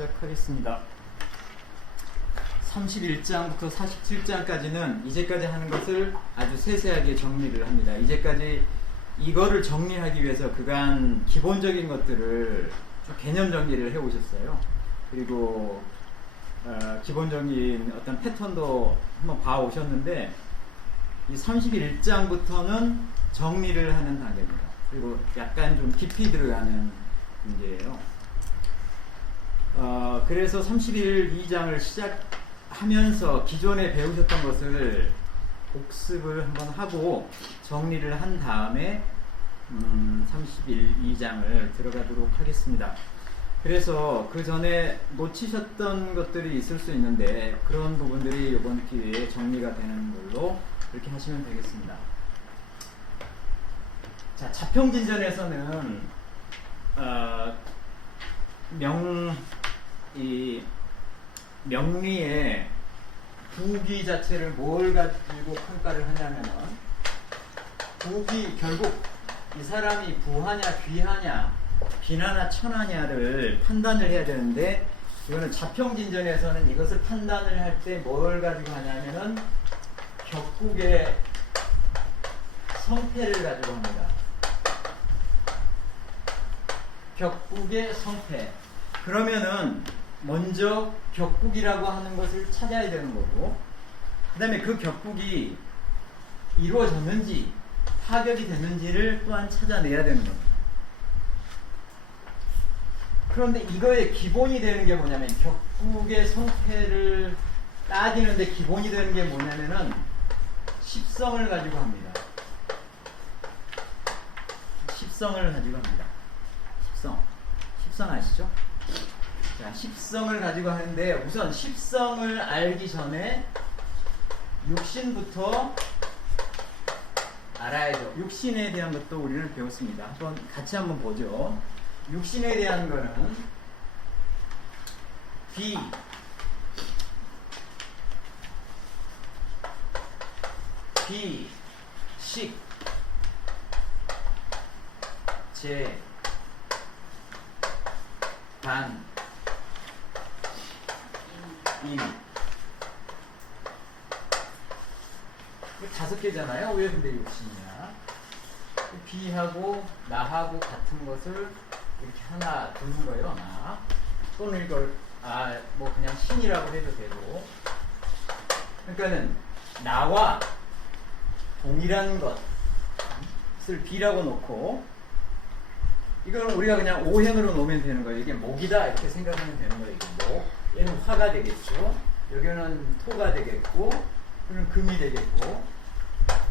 시작하겠습니다. 31장부터 47장까지는 이제까지 하는 것을 아주 세세하게 정리를 합니다. 이제까지 이거를 정리하기 위해서 그간 기본적인 것들을 좀 개념 정리를 해오셨어요. 그리고 기본적인 어떤 패턴도 한번 봐오셨는데 이 31장부터는 정리를 하는 단계입니다. 그리고 약간 좀 깊이 들어가는 문제예요. 그래서 31장을 시작하면서 기존에 배우셨던 것을 복습을 한번 하고 정리를 한 다음에 32장을 들어가도록 하겠습니다. 그래서 그 전에 놓치셨던 것들이 있을 수 있는데 그런 부분들이 이번 기회에 정리가 되는 걸로 이렇게 하시면 되겠습니다. 자, 자평진전에서는 명리의 부기 자체를 뭘 가지고 평가를 하냐면은 부기 결국 이 사람이 부하냐 귀하냐 비나냐 천하냐를 판단을 해야 되는데 이거는 자평진전에서는 이것을 판단을 할 때 뭘 가지고 하냐면은 격국의 성패를 가지고 합니다. 격국의 성패. 그러면은 먼저 격국이라고 하는 것을 찾아야 되는 거고 그 다음에 그 격국이 이루어졌는지 파격이 됐는지를 또한 찾아내야 되는 겁니다. 그런데 이거의 기본이 되는 게 뭐냐면 격국의 성패를 따지는데 기본이 되는 게 뭐냐면은 십성을 가지고 합니다. 십성을 가지고 합니다. 십성 아시죠? 자, 십성을 가지고 하는데 우선 십성을 알기 전에 육신부터 알아야죠. 육신에 대한 것도 우리는 배웠습니다. 같이 한번 보죠. 육신에 대한 거는 비, 식, 재, 단, 인. 이거 5개잖아요. 왜 근데 욕심이냐? 비하고 나하고 같은 것을 이렇게 하나 두는 거예요. 나. 또는 이걸 뭐 그냥 신이라고 해도 되고. 그러니까는 나와 동일한 것을 비라고 놓고 이거는 우리가 그냥 오행으로 놓으면 되는 거예요. 이게 목이다 이렇게 생각하면 되는 거예요. 이게 목. 얘는 화가 되겠죠. 여기는 토가 되겠고, 여기는 금이 되겠고,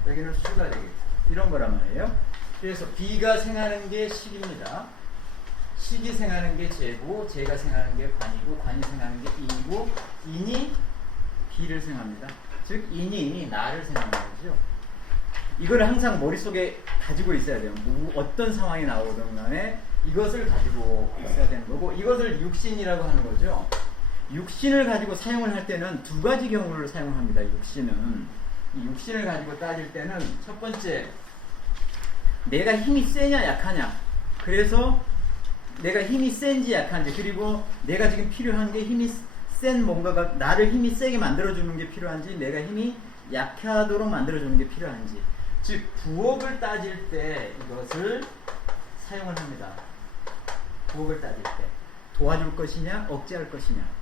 여기는 수가 되겠고, 이런 거란 말이에요. 그래서 비가 생하는 게 식입니다. 식이 생하는 게 재고, 재가 생하는 게 관이고, 관이 생하는 게 인이고, 인이 비를 생합니다. 즉, 인이 나를 생하는 거죠. 이걸 항상 머릿속에 가지고 있어야 돼요. 어떤 상황이 나오든 간에 이것을 가지고 있어야 되는 거고, 이것을 육신이라고 하는 거죠. 육신을 가지고 사용을 할 때는 두 가지 경우를 사용합니다. 육신은 이 육신을 가지고 따질 때는 첫 번째 내가 힘이 세냐 약하냐 그래서 내가 힘이 센지 약한지 그리고 내가 지금 필요한 게 힘이 센 뭔가가 나를 힘이 세게 만들어주는 게 필요한지 내가 힘이 약하도록 만들어주는 게 필요한지 즉 부업을 따질 때 이것을 사용을 합니다. 부업을 따질 때 도와줄 것이냐 억제할 것이냐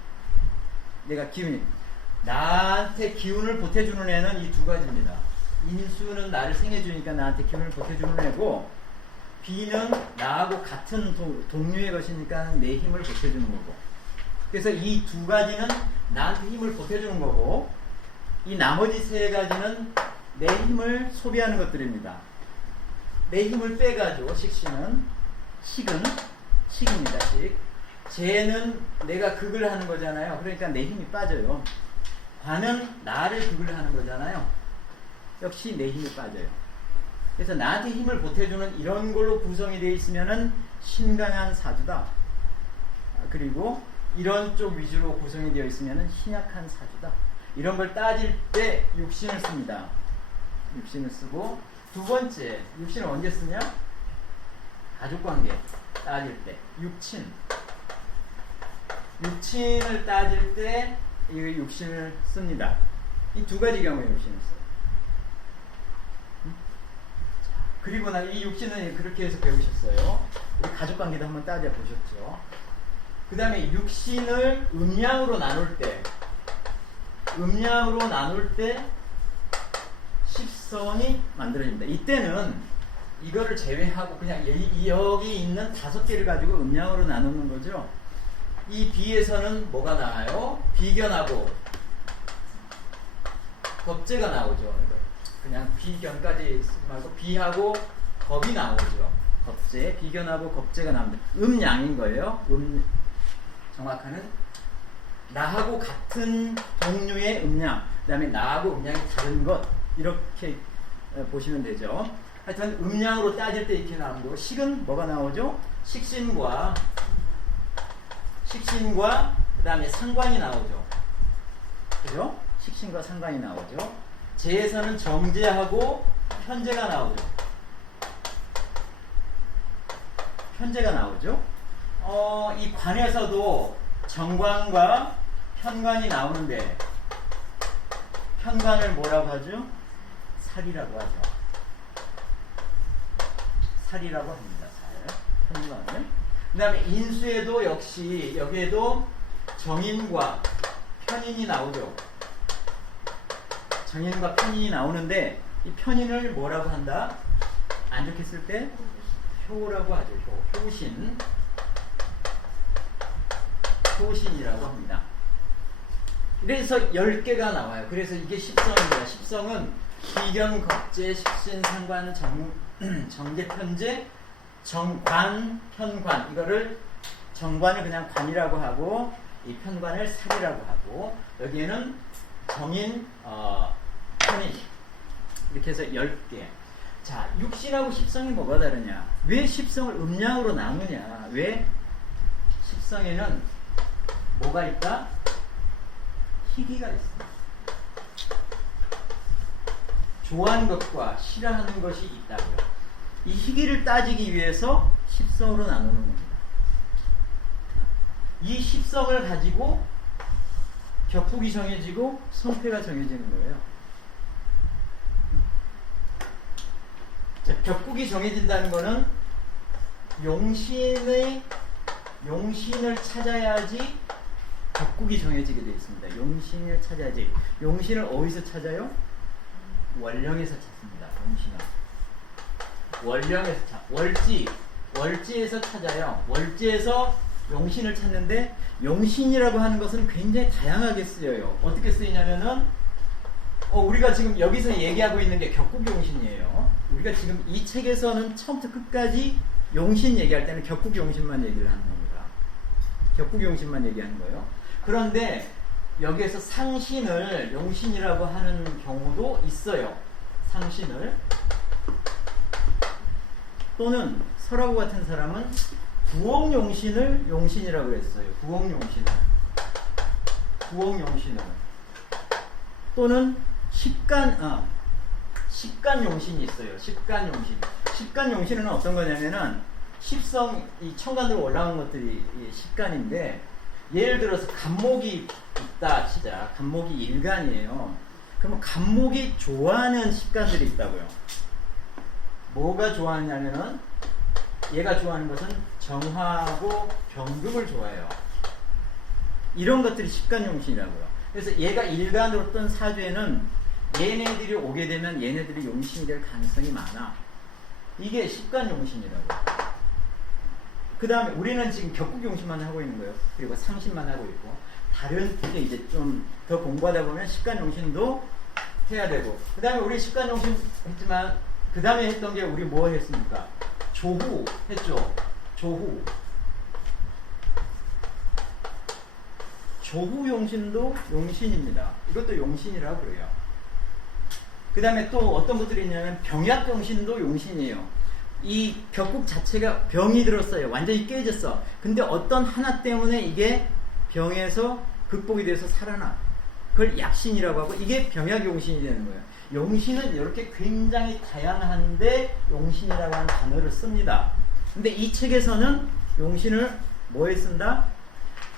내가 나한테 기운을 보태주는 애는 이 두 가지입니다. 인수는 나를 생해주니까 나한테 기운을 보태주는 애고 비는 나하고 같은 동류의 것이니까 내 힘을 보태주는 거고 그래서 이 두 가지는 나한테 힘을 보태주는 거고 이 나머지 세 가지는 내 힘을 소비하는 것들입니다. 내 힘을 빼가지고 식은 식입니다. 재는 내가 극을 하는 거잖아요. 그러니까 내 힘이 빠져요. 관은 나를 극을 하는 거잖아요. 역시 내 힘이 빠져요. 그래서 나한테 힘을 보태주는 이런 걸로 구성이 되어 있으면은 신강한 사주다. 그리고 이런 쪽 위주로 구성이 되어 있으면은 신약한 사주다. 이런 걸 따질 때 육신을 씁니다. 육신을 쓰고 두 번째 육신을 언제 쓰냐? 가족관계 따질 때 육친 육신을 따질 때 이 육신을 씁니다. 이 두 가지 경우에 육신을 써요. 그리고 나 이 육신은 그렇게 해서 배우셨어요. 우리 가족관계도 한번 따져보셨죠. 그 다음에 육신을 음양으로 나눌 때 십성이 만들어집니다. 이때는 이거를 제외하고 그냥 여기 있는 5개를 가지고 음양으로 나누는 거죠. 이 비에서는 뭐가 나와요? 비견하고 겁재가 나오죠. 그냥 비견까지 쓰지 말고 비하고 겁이 나오죠. 겁재, 비견하고 겁재가 나옵니다. 음양인 거예요. 정확하는 나하고 같은 종류의 음양, 그 다음에 나하고 음양이 다른 것, 이렇게 보시면 되죠. 하여튼 음양으로 따질 때 이렇게 나오는 거고, 식은 뭐가 나오죠? 식신과 그 다음에 상관이 나오죠. 그죠? 식신과 상관이 나오죠. 재에서는 정제하고 편제가 나오죠. 이 관에서도 정관과 편관이 나오는데 편관을 뭐라고 하죠? 살이라고 하죠. 살이라고 합니다. 편관을. 그 다음에 인수에도 역시 여기에도 정인과 편인이 나오죠. 정인과 편인이 나오는데 이 편인을 뭐라고 한다? 안 좋게 쓸 때 효라고 하죠. 효신이라고 합니다. 그래서 10개가 나와요. 그래서 이게 십성입니다. 십성은 비견, 겁재, 식신, 상관, 정제, 편제, 정관, 편관. 이거를 정관을 그냥 관이라고 하고 이 편관을 살이라고 하고 여기에는 정인, 편인 이렇게 해서 10개. 자, 육신하고 십성이 뭐가 다르냐? 왜 십성을 음양으로 나누냐? 왜 십성에는 뭐가 있다? 희기가 있습니다. 좋아하는 것과 싫어하는 것이 있다고요. 이 희기를 따지기 위해서 십성으로 나누는 겁니다. 이 십성을 가지고 격국이 정해지고 성패가 정해지는 거예요. 자, 격국이 정해진다는 거는 용신을 찾아야지 격국이 정해지게 되어 있습니다. 용신을 찾아야지. 용신을 어디서 찾아요? 월령에서 찾습니다. 용신을. 월지에서 찾아요. 월지에서 용신을 찾는데 용신이라고 하는 것은 굉장히 다양하게 쓰여요. 어떻게 쓰이냐면은 우리가 지금 여기서 얘기하고 있는 게 격국용신이에요. 우리가 지금 이 책에서는 처음부터 끝까지 용신 얘기할 때는 격국용신만 얘기를 하는 겁니다. 격국용신만 얘기하는 거예요. 그런데 여기에서 상신을 용신이라고 하는 경우도 있어요. 상신을. 또는 설하고 같은 사람은 부엉용신을 용신이라고 했어요. 부엉용신을. 또는 식간용신이 있어요. 식간용신은 어떤 거냐면은 십성, 이 천간으로 올라온 것들이 식간인데, 예를 들어서 간목이 있다 치자. 간목이 일간이에요. 그러면 간목이 좋아하는 식간들이 있다고요. 뭐가 좋아하냐면은 얘가 좋아하는 것은 정화하고 병금을 좋아해요. 이런 것들이 식간용신이라고요. 그래서 얘가 일간으로 뜬 사주에는 얘네들이 오게 되면 얘네들이 용신이 될 가능성이 많아. 이게 식간용신이라고. 그 다음에 우리는 지금 격국용신만 하고 있는 거예요. 그리고 상신만 하고 있고, 다른 게 이제 좀 더 공부하다 보면 식간용신도 해야 되고, 그 다음에 우리 식간용신 했지만 그 다음에 했던 게 우리 뭐 했습니까? 조후 했죠. 조후용신도 용신입니다. 이것도 용신이라고 그래요. 그 다음에 또 어떤 것들이 있냐면 병약용신도 용신이에요. 이 격국 자체가 병이 들었어요. 완전히 깨졌어. 근데 어떤 하나 때문에 이게 병에서 극복이 돼서 살아나. 그걸 약신이라고 하고, 이게 병약용신이 되는 거예요. 용신은 이렇게 굉장히 다양한데 용신이라고 하는 단어를 씁니다. 근데 이 책에서는 용신을 뭐에 쓴다?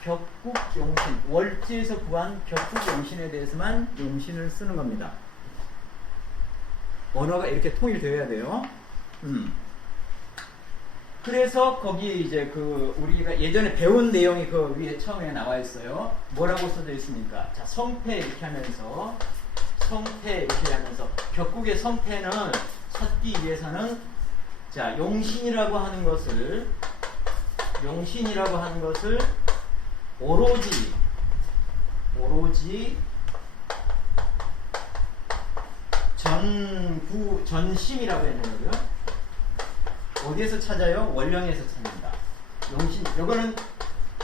격국 용신, 월지에서 구한 격국 용신에 대해서만 용신을 쓰는 겁니다. 언어가 이렇게 통일되어야 돼요. 그래서 거기에 이제 그 우리가 예전에 배운 내용이 그 위에 처음에 나와 있어요. 뭐라고 써져 있습니까? 자, 성패 이렇게 하면서 성패 이렇게 하면서 격국의 성패는 찾기 위해서는 자, 용신이라고 하는 것을 오로지 전심이라고 해야 되는 거죠. 어디에서 찾아요? 원령에서 찾는다. 용신, 요거는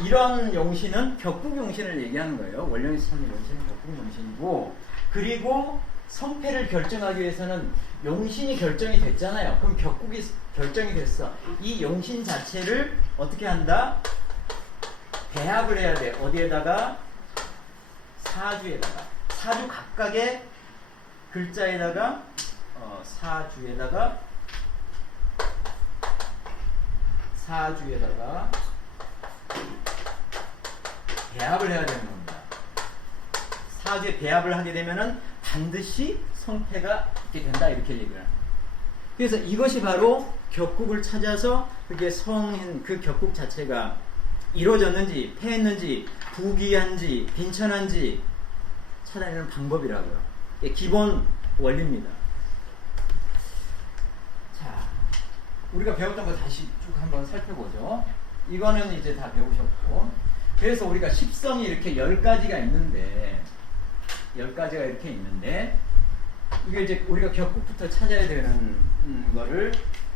이런 용신은 격국 용신을 얘기하는 거예요. 원령에서 찾는 용신은 격국 용신이고, 그리고 성패를 결정하기 위해서는 용신이 결정이 됐잖아요. 그럼 격국이 결정이 됐어. 이 용신 자체를 어떻게 한다? 배합을 해야 돼. 어디에다가? 사주에다가. 사주 각각의 글자에다가 사주에다가 배합을 해야 되는 겁니다. 사주에 배합을 하게 되면은 반드시 성패가 있게 된다, 이렇게 얘기를 합니다. 그래서 이것이 바로 격국을 찾아서 그게 성인 그 격국 자체가 이루어졌는지 패했는지 부귀한지 빈천한지 찾아내는 방법이라고요. 이게 기본 원리입니다. 자, 우리가 배웠던 거 다시 쭉 한번 살펴보죠. 이거는 이제 다 배우셨고, 그래서 우리가 십성이 이렇게 10가지가 있는데 이게 이제 우리가 격국부터 찾아야 되는 거를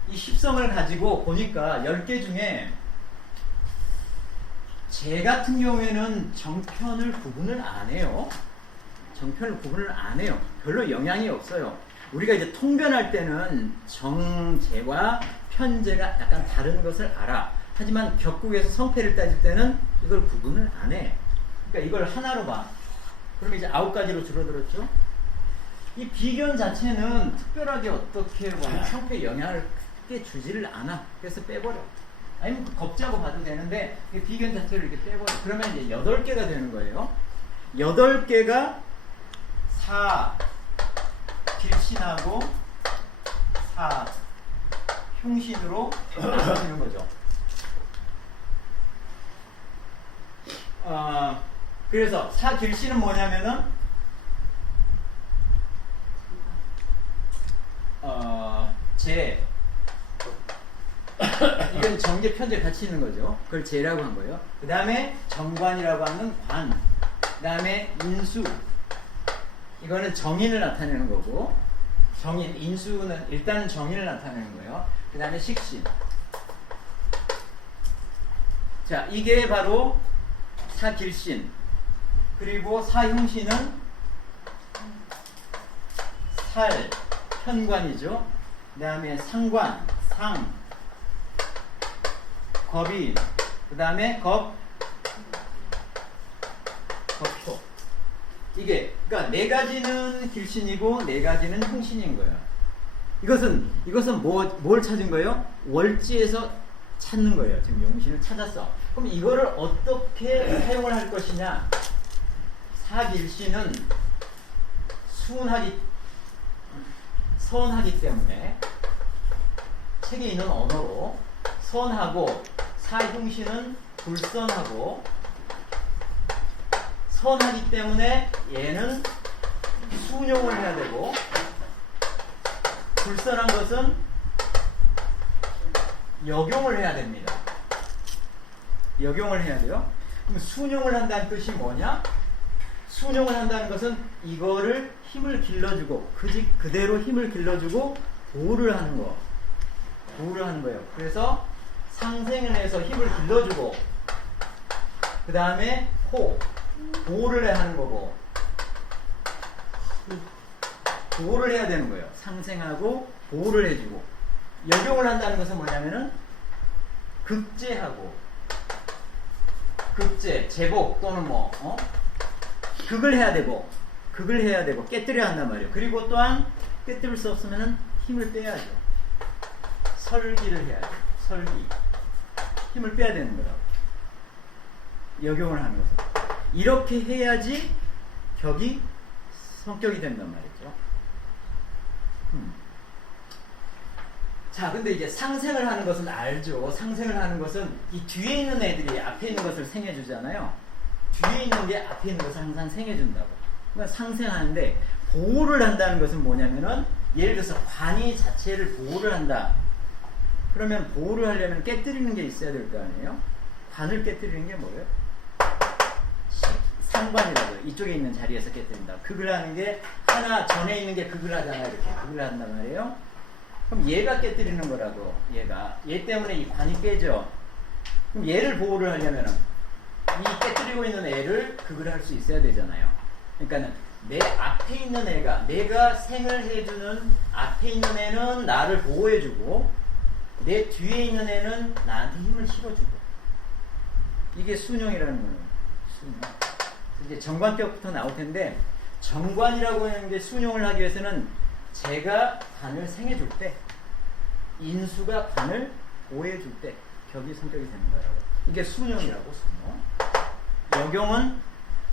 이 십성을 가지고 보니까 10개 중에 제 같은 경우에는 정편을 구분을 안 해요. 별로 영향이 없어요. 우리가 이제 통변할 때는 정제와 편제가 약간 다른 것을 알아. 하지만 격국에서 성패를 따질 때는 이걸 구분을 안 해. 그러니까 이걸 하나로 봐. 그러면 이제 9가지로 줄어들었죠. 이 비견 자체는 특별하게 어떻게 보면 성패에 영향을 크게 주지를 않아. 그래서 빼버려. 아니면 그 겁자고 봐도 되는데 이 비견 자체를 이렇게 빼버려. 그러면 이제 8개가 되는 거예요. 8개가 길신하고 흉신으로 나눠지는 거죠. 그래서 길신은 뭐냐면은 이건 정제 편제 같이 있는 거죠. 그걸 제라고 한 거예요. 그 다음에 정관이라고 하는 관, 그 다음에 인수, 이거는 정인을 나타내는 거고, 정인, 인수는 일단은 정인을 나타내는 거예요. 그 다음에 식신. 자, 이게 바로 사길신. 그리고 사흉신은 살, 현관이죠. 그 다음에 상관, 상, 겁인, 그 다음에 겁표. 이게, 그러니까 4가지는 길신이고 4가지는 흉신인 거예요. 이것은 뭘 찾은 거예요? 월지에서 찾는 거예요. 지금 용신을 찾았어. 그럼 이거를 어떻게 사용을 할 것이냐? 사길신은 서운하기 때문에 책에 있는 언어로 선하고, 사흉신은 불선하고, 선하기 때문에 얘는 순용을 해야 되고, 불선한 것은 역용을 해야 됩니다. 역용을 해야 돼요. 그럼 순용을 한다는 뜻이 뭐냐? 순용을 한다는 것은 이거를 힘을 길러주고, 그대로 힘을 길러주고 보호를 하는 거. 보호를 하는 거예요. 그래서 상생을 해서 힘을 길러주고, 그 다음에 보호를 해야 하는 거고, 보호를 해야 되는 거예요. 상생하고 보호를 해주고. 역용을 한다는 것은 뭐냐면은 극제하고, 제복 또는 극을 해야 되고 깨뜨려야 한단 말이에요. 그리고 또한 깨뜨릴 수 없으면은 힘을 빼야죠. 설기를 해야죠. 설기. 힘을 빼야 되는 거라고. 역용을 하는 거죠. 이렇게 해야지 격이 성격이 된단 말이죠. 자, 근데 이제 상생을 하는 것은 알죠. 상생을 하는 것은 이 뒤에 있는 애들이 앞에 있는 것을 생해주잖아요. 뒤에 있는 게 앞에 있는 것을 항상 생해준다고. 그러니까 상생하는데 보호를 한다는 것은 뭐냐면은 예를 들어서 관이 자체를 보호를 한다. 그러면 보호를 하려면 깨뜨리는 게 있어야 될 거 아니에요? 관을 깨뜨리는 게 뭐예요? 상관이라고요. 이쪽에 있는 자리에서 깨뜨린다. 극을 하는 게 하나 전에 있는 게 극을 하잖아요. 이렇게 극을 한단 말이에요. 그럼 얘가 깨뜨리는 거라고. 얘 때문에 이 관이 깨져. 그럼 얘를 보호를 하려면은 이 깨뜨리고 있는 애를 극을 할 수 있어야 되잖아요. 그러니까는 내 앞에 있는 애가, 내가 생을 해주는 앞에 있는 애는 나를 보호해주고 내 뒤에 있는 애는 나한테 힘을 실어주고. 이게 순용이라는 거예요. 순용. 이제 정관격부터 나올 텐데, 정관이라고 하는 게 순용을 하기 위해서는 제가 관을 생해줄 때, 인수가 관을 보호해줄 때 격이 성격이 되는 거라고. 이게 순용이라고. 순용. 역용은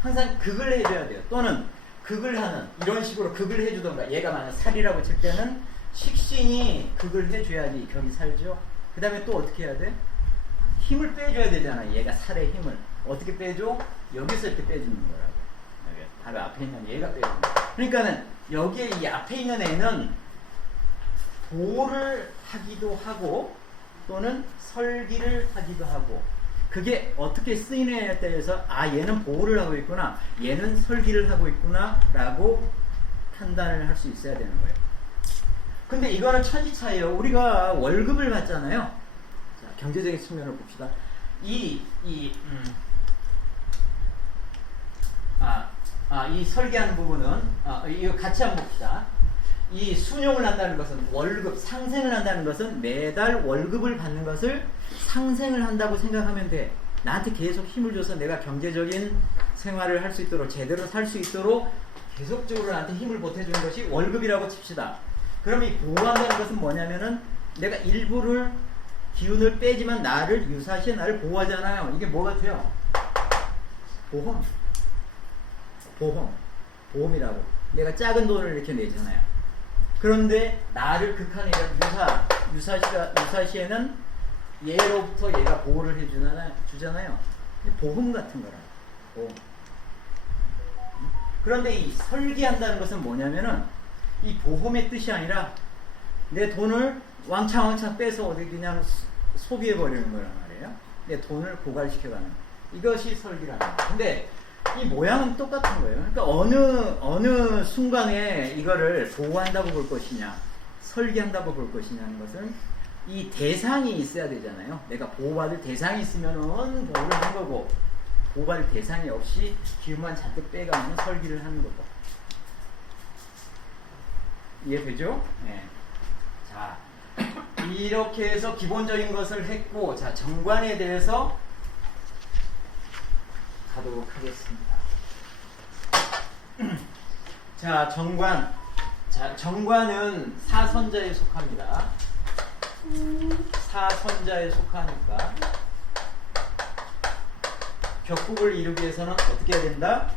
항상 극을 해줘야 돼요. 또는 극을 하는, 이런 식으로 극을 해주던가. 얘가 만약 살이라고 칠 때는 식신이 극을 해줘야지 격이 살죠. 그 다음에 또 어떻게 해야 돼? 힘을 빼줘야 되잖아. 얘가 살의 힘을 어떻게 빼줘? 여기서 이렇게 빼주는 거라고. 여기 바로 앞에 있는 얘가 빼주는 거. 그러니까는 여기에 이 앞에 있는 애는 보호를 하기도 하고 또는 설기를 하기도 하고, 그게 어떻게 쓰이느냐에 따라서 아, 얘는 보호를 하고 있구나, 얘는 설기를 하고 있구나 라고 판단을 할 수 있어야 되는 거예요. 근데 이거는 천지차예요. 우리가 월급을 받잖아요. 자, 경제적인 측면을 봅시다. 이 설계하는 부분은, 이거 같이 한번 봅시다. 이 순용을 한다는 것은 월급, 상생을 한다는 것은 매달 월급을 받는 것을 상생을 한다고 생각하면 돼. 나한테 계속 힘을 줘서 내가 경제적인 생활을 할 수 있도록, 제대로 살 수 있도록 계속적으로 나한테 힘을 보태주는 것이 월급이라고 칩시다. 그럼 이 보호한다는 것은 뭐냐면은 내가 일부를 기운을 빼지만 나를 유사시에 나를 보호하잖아요. 이게 뭐 같아요? 보험이라고. 내가 작은 돈을 이렇게 내잖아요. 그런데 나를 극한이란 유사시에는 얘로부터 얘가 보호를 주잖아요. 보험 같은 거라. 보험. 그런데 이 설계한다는 것은 뭐냐면은 이 보험의 뜻이 아니라 내 돈을 왕창 빼서 어디 그냥 소비해버리는 거란 말이에요. 내 돈을 고갈시켜가는. 이것이 설계라는 거예요. 근데 이 모양은 똑같은 거예요. 그러니까 어느 순간에 이거를 보호한다고 볼 것이냐, 설계한다고 볼 것이냐는 것은 이 대상이 있어야 되잖아요. 내가 보호받을 대상이 있으면은 보호를 한 거고, 보호받을 대상이 없이 기운만 잔뜩 빼가면 설계를 하는 거고. 이해되죠? 네. 자, 이렇게 해서 기본적인 것을 했고, 자, 정관에 대해서 가도록 하겠습니다. 자, 정관. 자, 정관은 사선자에 속합니다. 사선자에 속하니까 격국을 이루기 위해서는 어떻게 해야 된다?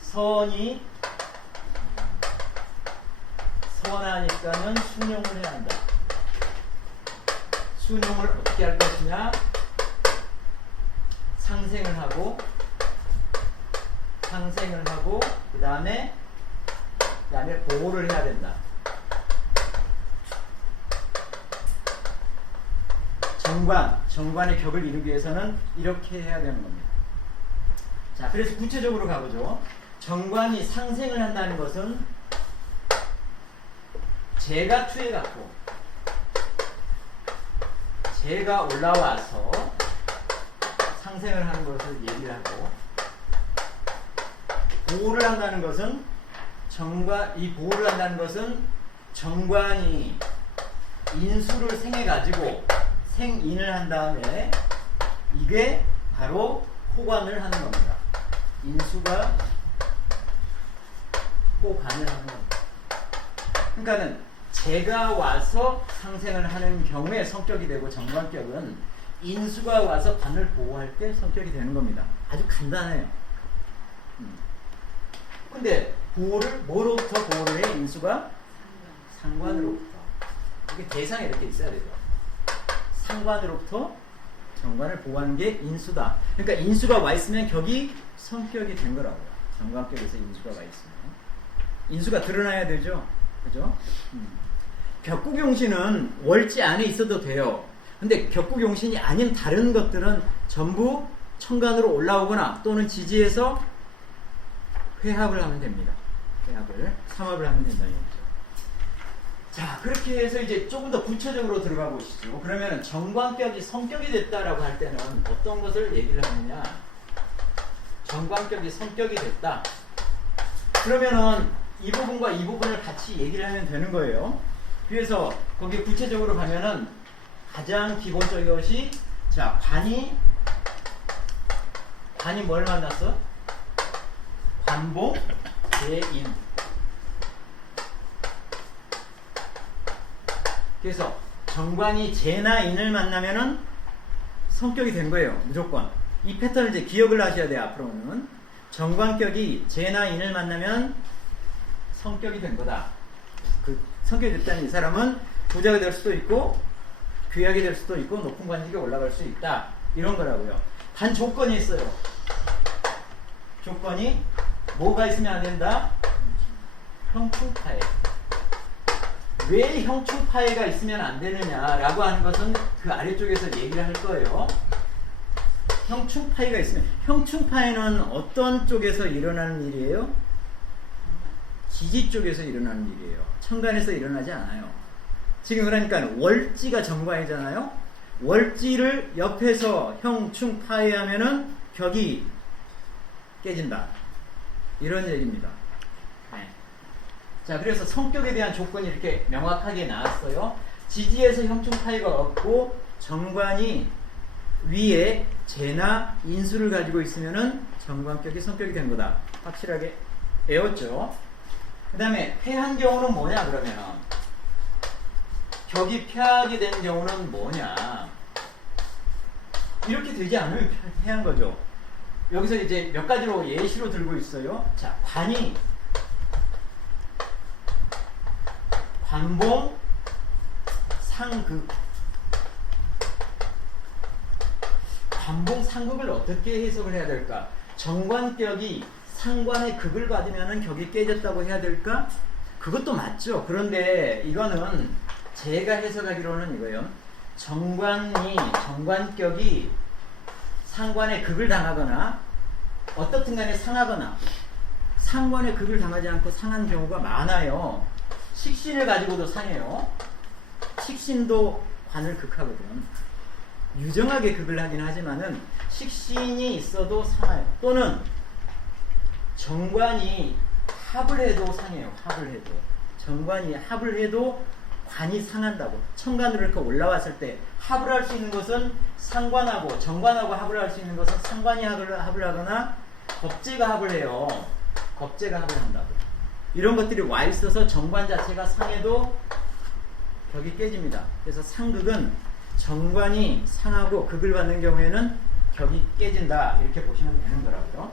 선이 선하니까는 순용을 해야 한다. 순용을 어떻게 할 것이냐? 상생을 하고 그 다음에 보호를 해야 된다. 정관의 격을 이루기 위해서는 이렇게 해야 되는 겁니다. 자, 그래서 구체적으로 가보죠. 정관이 상생을 한다는 것은 재가 투해갖고 재가 올라와서 상생을 하는 것을 얘기를 하고, 보호를 한다는 것은 보호를 한다는 것은 정관이 인수를 생해가지고 생인을 한 다음에 이게 바로 호관을 하는 겁니다. 인수가 호관을 하는 겁니다. 그러니까는 재가 와서 상생을 하는 경우에 성격이 되고, 정관격은 인수가 와서 관을 보호할 때 성격이 되는 겁니다. 아주 간단해요. 근데 보호를 뭐로부터 보호를 해? 인수가 상관으로부터. 이게 대상에 이렇게 있어야 되죠. 상관으로부터 정관을 보호하는 게 인수다. 그러니까 인수가 와 있으면 격이 성격이 된 거라고요. 정관격에서 인수가 와 있으면 인수가 드러나야 되죠. 그죠? 격국용신은 월지 안에 있어도 돼요. 근데 격국용신이 아닌 다른 것들은 전부 천간으로 올라오거나 또는 지지에서 회합을 하면 됩니다. 삼합을 하면 된다는 얘기죠. 자, 그렇게 해서 이제 조금 더 구체적으로 들어가 보시죠. 그러면 정관격이 성격이 됐다라고 할 때는 어떤 것을 얘기를 하느냐? 정관격이 성격이 됐다. 그러면은 이 부분과 이 부분을 같이 얘기를 하면 되는 거예요. 그래서 거기 구체적으로 가면은 가장 기본적인 것이 자, 관이 뭘 만났어? 관봉, 재인. 그래서 정관이 재나 인을 만나면은 성격이 된 거예요. 무조건. 이 패턴을 이제 기억을 하셔야 돼요. 앞으로는. 정관격이 재나 인을 만나면 성격이 된 거다. 그 성격이 됐다는 이 사람은 부자가 될 수도 있고 귀하게 될 수도 있고 높은 관직에 올라갈 수 있다. 이런 거라고요. 단 조건이 있어요. 조건이 뭐가 있으면 안 된다? 형충파해. 왜 형충파해가 있으면 안 되느냐라고 하는 것은 그 아래쪽에서 얘기를 할 거예요. 형충파해가 있으면, 형충파해는 어떤 쪽에서 일어나는 일이에요? 지지 쪽에서 일어나는 일이에요. 천간에서 일어나지 않아요. 지금 그러니까 월지가 정관이잖아요. 월지를 옆에서 형충파해하면은 격이 깨진다. 이런 얘기입니다. 네. 자, 그래서 성격에 대한 조건이 이렇게 명확하게 나왔어요. 지지에서 형충파해가 없고 정관이 위에 재나 인수를 가지고 있으면은 정관격이 성격이 된 거다. 확실하게 외웠죠. 그 다음에 패한 경우는 뭐냐 그러면 격이 패하게 된 경우는 뭐냐, 이렇게 되지 않으면 패한 거죠. 여기서 이제 몇 가지로 예시로 들고 있어요. 자, 관이 관봉 상극. 관봉 상극을 어떻게 해석을 해야 될까? 정관격이 상관의 극을 받으면 격이 깨졌다고 해야 될까? 그것도 맞죠. 그런데 이거는 제가 해석하기로는 이거예요. 정관격이 상관의 극을 당하거나 어떻든 간에 상하거나 상관의 극을 당하지 않고 상한 경우가 많아요. 식신을 가지고도 상해요. 식신도 관을 극하거든. 유정하게 극을 하긴 하지만은 식신이 있어도 상해요. 또는 정관이 합을 해도 상해요. 합을 해도. 정관이 합을 해도 관이 상한다고. 천간으로 이렇게 올라왔을 때 합을 할 수 있는 것은 상관하고 정관하고 합을 할 수 있는 것은 상관이 합을 하거나 겁재가 합을 해요. 겁재가 합을 한다고. 이런 것들이 와 있어서 정관 자체가 상해도 격이 깨집니다. 그래서 상극은 정관이 상하고 극을 받는 경우에는 격이 깨진다. 이렇게 보시면 되는 거라고요.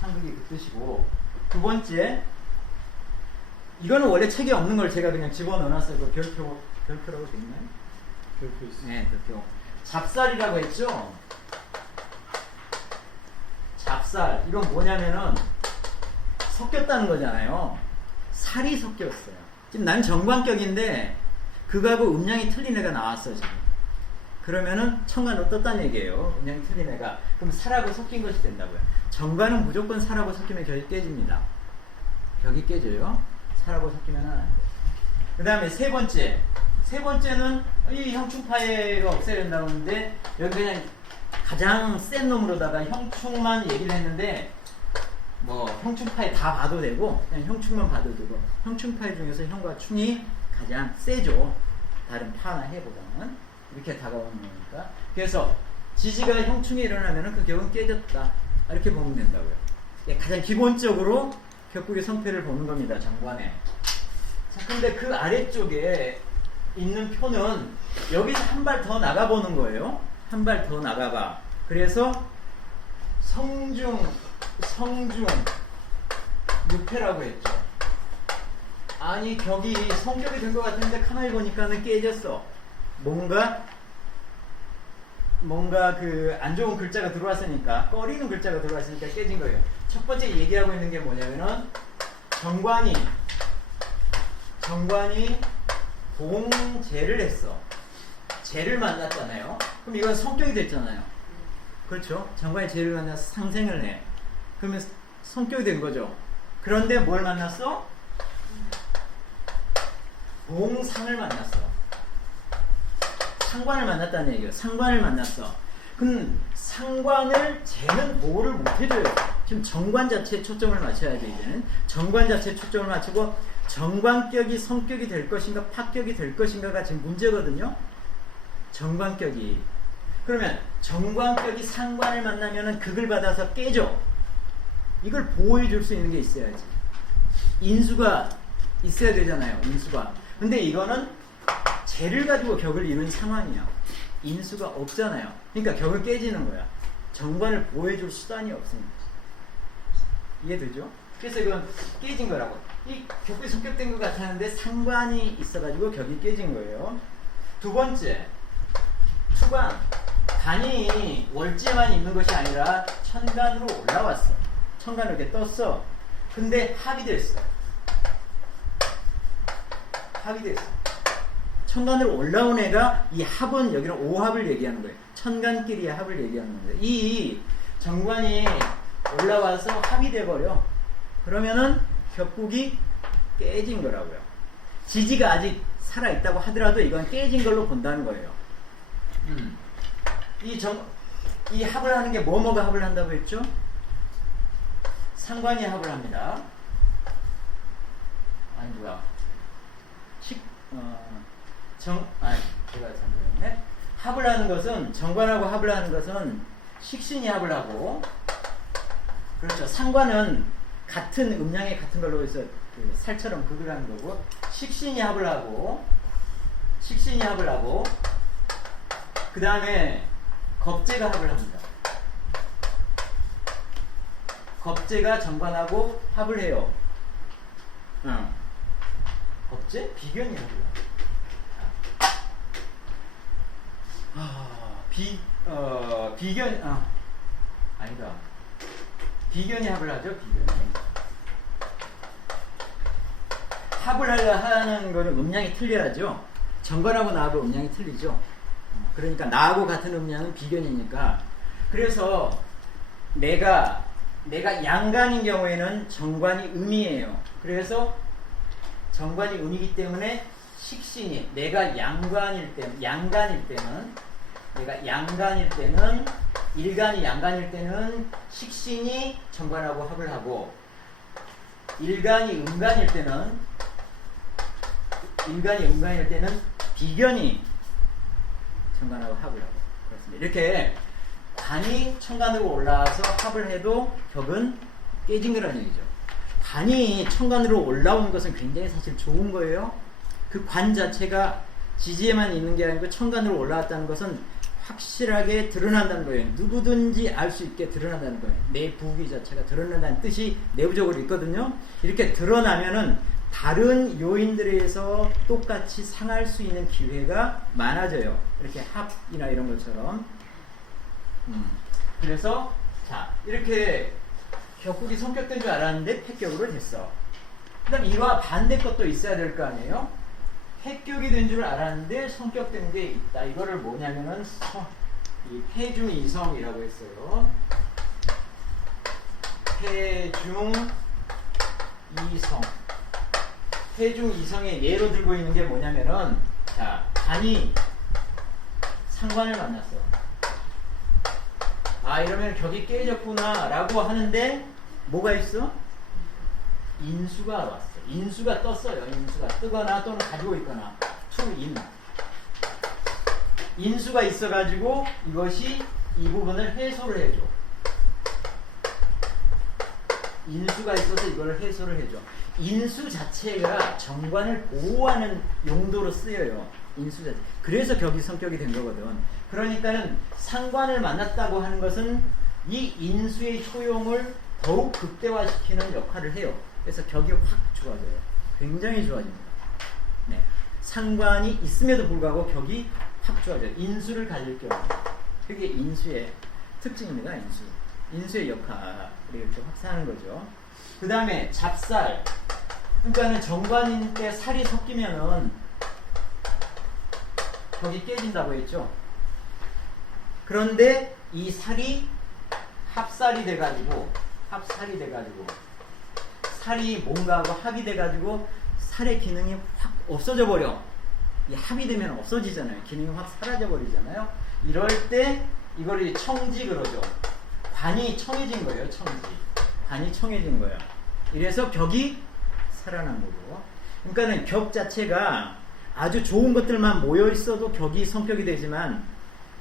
상극이 그 뜻이고. 두 번째, 이거는 원래 책에 없는 걸 제가 그냥 집어넣어놨어요. 그 별표라고 돼 있나요? 별표 있어요. 네, 별표. 잡살이라고 했죠? 잡살. 이건 뭐냐면은 섞였다는 거잖아요. 살이 섞였어요. 지금 난 정관격인데 그거하고 음양이 틀린 애가 나왔어 지금. 그러면은 천간으로 떴다는 얘기예요. 음양이 틀린 애가. 그럼 살하고 섞인 것이 된다고요. 정관은 무조건 살하고 섞이면 격이 깨집니다. 격이 깨져요. 살하고 섞이면 안 돼. 그 다음에 세 번째는 이 형충파해가 없애야 된다고 하는데 여기 그냥 가장 센 놈으로다가 형충만 얘기를 했는데 뭐 형충파해 다 봐도 되고 그냥 형충만 봐도 되고, 형충파해 중에서 형과 충이 가장 세죠. 다른 파나 해보다는. 이렇게 다가오는 거니까. 그래서 지지가 형충이 일어나면 그 격은 깨졌다. 이렇게 보면 된다고요. 가장 기본적으로 격국의 성패를 보는 겁니다. 정관에. 자, 근데 그 아래쪽에 있는 표는 여기서 한 발 더 나가보는 거예요. 한 발 더 나가봐. 그래서 성중 유패라고 했죠. 아니 격이 성격이 된 것 같은데 가만히 보니까는 깨졌어. 뭔가 그 안 좋은 글자가 들어왔으니까, 꺼리는 글자가 들어왔으니까 깨진 거예요. 첫 번째 얘기하고 있는 게 뭐냐면은 정관이 봉재를 했어. 재를 만났잖아요. 그럼 이건 성격이 됐잖아요. 그렇죠? 정관이 재를 만나서 상생을 해. 그러면 성격이 된 거죠. 그런데 뭘 만났어? 봉상을 만났어. 상관을 만났다는 얘기예요. 상관을 만났어. 그럼 상관을 재는 보호를 못 해줘요. 지금 정관 자체에 초점을 맞춰야 돼. 이제는 정관 자체에 초점을 맞추고 정관격이 성격이 될 것인가 파격이 될 것인가가 지금 문제거든요. 정관격이. 그러면 정관격이 상관을 만나면은 극을 받아서 깨져. 이걸 보호해 줄 수 있는 게 있어야지. 인수가 있어야 되잖아요. 인수가. 근데 이거는 재를 가지고 격을 이룬 상황이야. 인수가 없잖아요. 그러니까 격을 깨지는 거야. 정관을 보호해 줄 수단이 없으니까. 이해되죠? 그래서 이건 깨진 거라고. 이 격이 성격된 것 같았는데 상관이 있어가지고 격이 깨진 거예요. 두 번째, 투관. 간이 월지에만 있는 것이 아니라 천간으로 올라왔어. 천간으로 이렇게 떴어. 근데 합이 됐어. 합이 됐어. 천간으로 올라온 애가, 이 합은 여기는 오합을 얘기하는 거예요. 천간끼리의 합을 얘기하는 거예요. 이 정관이 올라와서 합이 돼버려. 그러면은 격국이 깨진 거라고요. 지지가 아직 살아있다고 하더라도 이건 깨진 걸로 본다는 거예요. 이 합을 하는 게 뭐뭐가 합을 한다고 했죠? 상관이 합을 합니다. 아니 누가 제가 잘못했네. 합을 하는 것은, 정관하고 합을 하는 것은 식신이 합을 하고, 그렇죠. 상관은 같은 음양의 같은 걸로 해서 그 살처럼 극을 하는 거고, 식신이 합을 하고, 그 다음에 겁재가 합을 합니다. 겁재가 정관하고 합을 해요. 겁재? 비견이 합을 해요. 아니다. 비견이 합을 하죠. 비견이. 합을 하는 거는 음양이 틀려야죠. 정관하고 나하고 음양이 틀리죠. 그러니까 나하고 같은 음양은 비견이니까. 그래서 내가 양간인 경우에는 정관이 음이에요. 그래서 정관이 음이기 때문에 식신이, 내가 양간일 때는 일간이 양간일 때는 식신이 정관하고 합을 하고, 일간이 음간일 때는 비견이 정관하고 합을 하고. 그렇습니다. 이렇게 간이 천간으로 올라와서 합을 해도 격은 깨진 거라는 얘기죠. 간이 천간으로 올라온 것은 굉장히 사실 좋은 거예요. 그 관 자체가 지지에만 있는 게 아니고 천간으로 올라왔다는 것은 확실하게 드러난다는 거예요. 누구든지 알 수 있게 드러난다는 거예요. 내 부기 자체가 드러난다는 뜻이 내부적으로 있거든요. 이렇게 드러나면은 다른 요인들에 의해서 똑같이 상할 수 있는 기회가 많아져요. 이렇게 합이나 이런 것처럼. 그래서 자, 이렇게 격국이 성격된 줄 알았는데 폐격으로 됐어. 그 다음 이와 반대 것도 있어야 될 거 아니에요? 폐격이 된 줄 알았는데 성격된 게 있다. 이거를 뭐냐면은 이 폐중이성이라고 했어요. 폐중이성의 예로 들고 있는 게 뭐냐면은, 자, 간이 상관을 만났어. 아, 이러면 격이 깨졌구나 라고 하는데 뭐가 있어? 인수가 왔어. 인수가 떴어요. 인수가 뜨거나 또는 가지고 있거나. 투인. 인수가 있어가지고 이것이 이 부분을 해소를 해줘. 인수가 있어서 이걸 해소를 해줘. 인수 자체가 정관을 보호하는 용도로 쓰여요. 인수 자체. 그래서 격이 성격이 된 거거든. 그러니까는 상관을 만났다고 하는 것은 이 인수의 효용을 더욱 극대화시키는 역할을 해요. 그래서 격이 확 좋아져요. 굉장히 좋아집니다. 네. 상관이 있음에도 불구하고 격이 확 좋아져요. 인수를 가질 경우. 그게 인수의 특징입니다. 인수의 역할을 이렇게 확산하는 거죠. 그 다음에 잡살. 그러니까는 정관인 때 살이 섞이면은 격이 깨진다고 했죠. 그런데 이 살이 합살이 돼가지고 살이 뭔가하고 합이 돼가지고 살의 기능이 확 없어져 버려. 이 합이 되면 없어지잖아요. 기능이 확 사라져 버리잖아요. 이럴 때 이걸 청지 그러죠. 관이 청해진 거예요. 관이 청해진 거예요. 이래서 격이 살아난 거고. 그러니까는 격 자체가 아주 좋은 것들만 모여 있어도 격이 성격이 되지만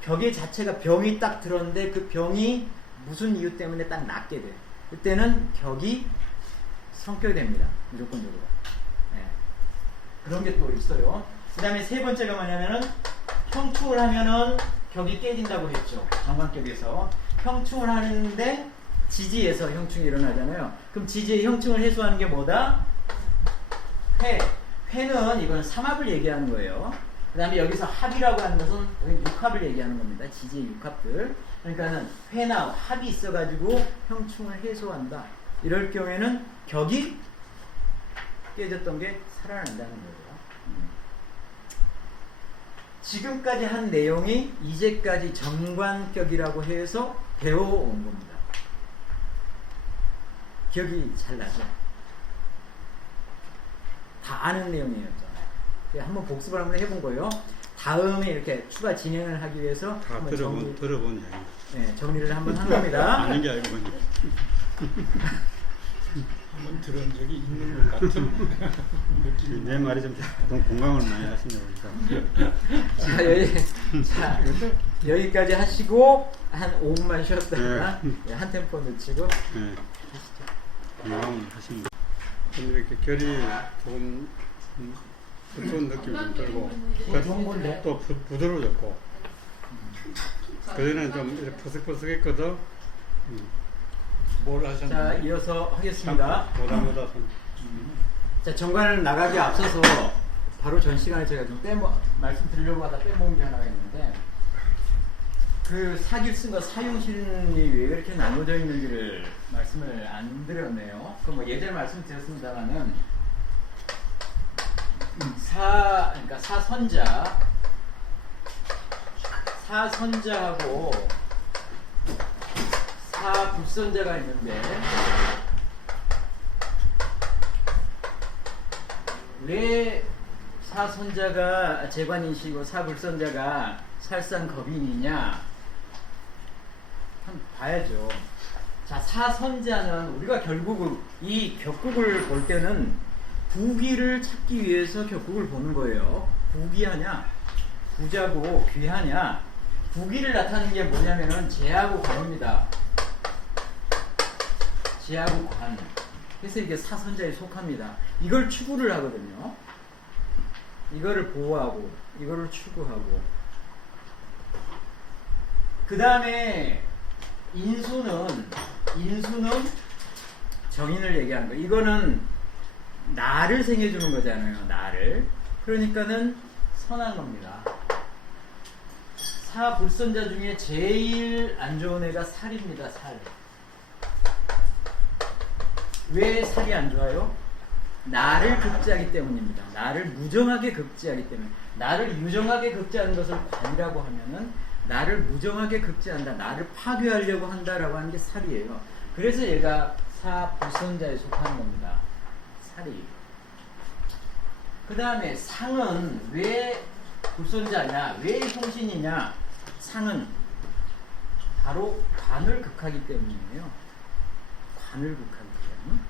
격의 자체가 병이 딱 들었는데 그 병이 무슨 이유 때문에 딱 낫게 돼. 그때는 격이 성격이 됩니다. 무조건적으로. 네. 그런 게 또 있어요. 그 다음에 세 번째가 뭐냐면은 형충을 하면은 격이 깨진다고 했죠. 정관격에서. 형충을 하는데 지지에서 형충이 일어나잖아요. 그럼 지지의 형충을 해소하는 게 뭐다? 회는 이건 삼합을 얘기하는 거예요. 그 다음에 여기서 합이라고 하는 것은 육합을 얘기하는 겁니다. 지지의 육합들. 그러니까는 회나 합이 있어가지고 형충을 해소한다. 이럴 경우에는 격이 깨졌던 게 살아난다는 거예요. 지금까지 한 내용이 이제까지 정관격이라고 해서 배워온 겁니다. 기억이 잘 나죠? 다 아는 내용이었잖아요. 한번 복습을 한번 해본 거예요. 다음에 이렇게 추가 진행을 하기 위해서 다 들어본 이야기. 네, 정리를 한번 한 겁니다. 아는 게 아니고 한번 들은 적이 있는 것 같은 느낌이. 내 말이 좀 공감을 많이 하시네요. 자, 여기까지 하시고 한 5분만 쉬었다가 네. 한 템포 늦추고 네. 공감을 하십니다. 이렇게 결이 조금 부드러운 느낌이 좀 들고 또 부드러워졌고 그전에는 좀 이렇게 퍼석퍼석했거든. 뭘 하셨나요? 자, 이어서 하겠습니다. 보다 자, 정관을 나가기 앞서서 바로 전 시간에 제가 좀 말씀드리려고 하다 빼먹은 게 하나가 있는데 그 사길승과 사용신이 왜 그렇게 나눠져 있는지를 말씀을 안 드렸네요. 그 뭐 예전에 말씀드렸습니다만은 그러니까 사선자하고 사불선자가 있는데 왜 사선자가 재관인시고 사불선자가 살상겁인이냐 한번 봐야죠. 자, 사선자는 우리가 결국 이 격국을 볼 때는 부귀를 찾기 위해서 격국을 보는 거예요. 부귀하냐 부자고 귀하냐. 부귀를 나타내는 게 뭐냐면은 재하고 관입니다. 재하고 관. 그래서 이게 사선자에 속합니다. 이걸 추구를 하거든요. 이거를 보호하고 이거를 추구하고. 그 다음에 인수는 정인을 얘기하는 거. 이거는 나를 생해주는 거잖아요. 나를. 그러니까는 선한 겁니다. 사불선자 중에 제일 안 좋은 애가 살입니다. 살. 왜 살이 안 좋아요? 나를 극지하기 때문입니다. 나를 무정하게 극지하기 때문에. 나를 유정하게 극지하는 것을 관이라고 하면은 나를 무정하게 극지한다. 나를 파괴하려고 한다라고 하는 게 살이에요. 그래서 얘가 사불선자에 속하는 겁니다. 살이. 그 다음에 상은 왜 불선자냐? 왜 형신이냐? 상은 바로 관을 극하기 때문이에요. 관을 극하기 때문에.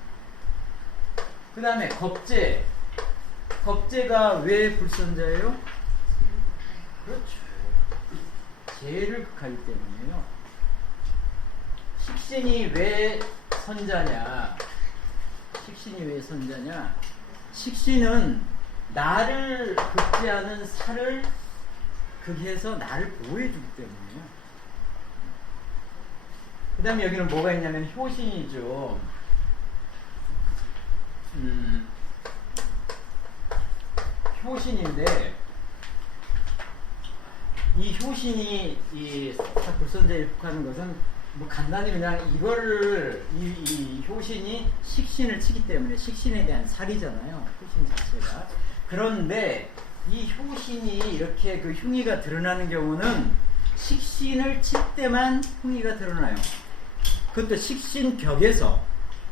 그 다음에 겁재. 겁재가 왜 불선자예요? 그렇죠. 재를 극하기 때문이에요. 식신이 왜 선자냐? 식신이 왜 선자냐? 식신은 나를 극지하는 살을 극해서 나를 보호해주기 때문이에요. 그 다음에 여기는 뭐가 있냐면 효신이죠. 효신인데 이 효신이 이 불선자에 속하는 것은 뭐 간단히 그냥 이거를 이 효신이 식신을 치기 때문에 식신에 대한 살이잖아요. 효신 자체가. 그런데 이 효신이 이렇게 그 흉의가 드러나는 경우는 식신을 칠 때만 흉의가 드러나요. 그것도 식신격에서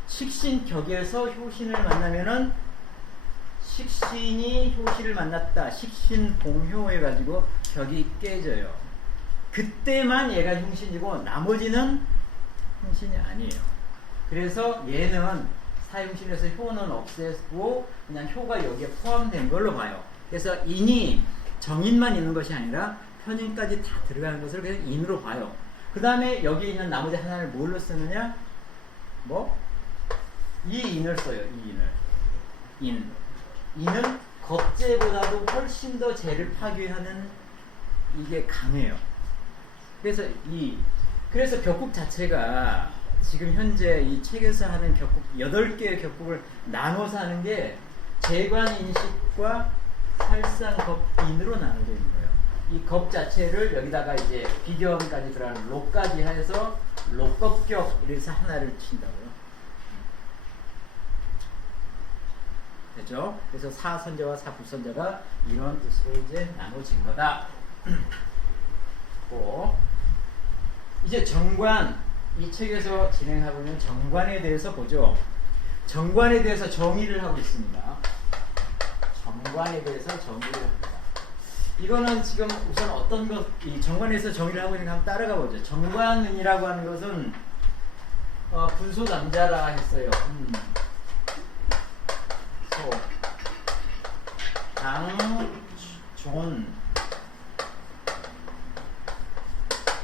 효신을 만나면은 식신이 효신을 만났다. 식신봉효 해가지고 격이 깨져요. 그때만 얘가 흉신이고 나머지는 흉신이 아니에요. 그래서 얘는 사흉신에서 효는 없애고 그냥 효가 여기에 포함된 걸로 봐요. 그래서 인이 정인만 있는 것이 아니라 편인까지 다 들어가는 것을 그냥 인으로 봐요. 그 다음에 여기 있는 나머지 하나를 뭘로 쓰느냐? 뭐? 이 인을 써요. 이 인을. 인은 겁재보다도 훨씬 더 재를 파괴하는 이게 강해요. 그래서 격국 자체가 지금 현재 이 책에서 하는 격국 8개의 격국을 나눠서 하는 게 재관인식과 살상겁인으로 나눠져 있는 거예요. 이 겁 자체를 여기다가 이제 비견까지 들어가는 록까지 해서 록겁격 이래서 하나를 친다고요. 됐죠? 그래서 사선자와 사불선자가 이런 뜻으로 이제 나눠진 거다. 이제 정관, 이 책에서 진행하고 있는 정관에 대해서 보죠. 정관에 대해서 정의를 하고 있습니다. 정관에 대해서 정의를 합니다. 이거는 지금 우선 어떤 것, 이 정관에서 정의를 하고 있는 거 한번 따라가 보죠. 정관이라고 하는 것은 분소남자라 했어요.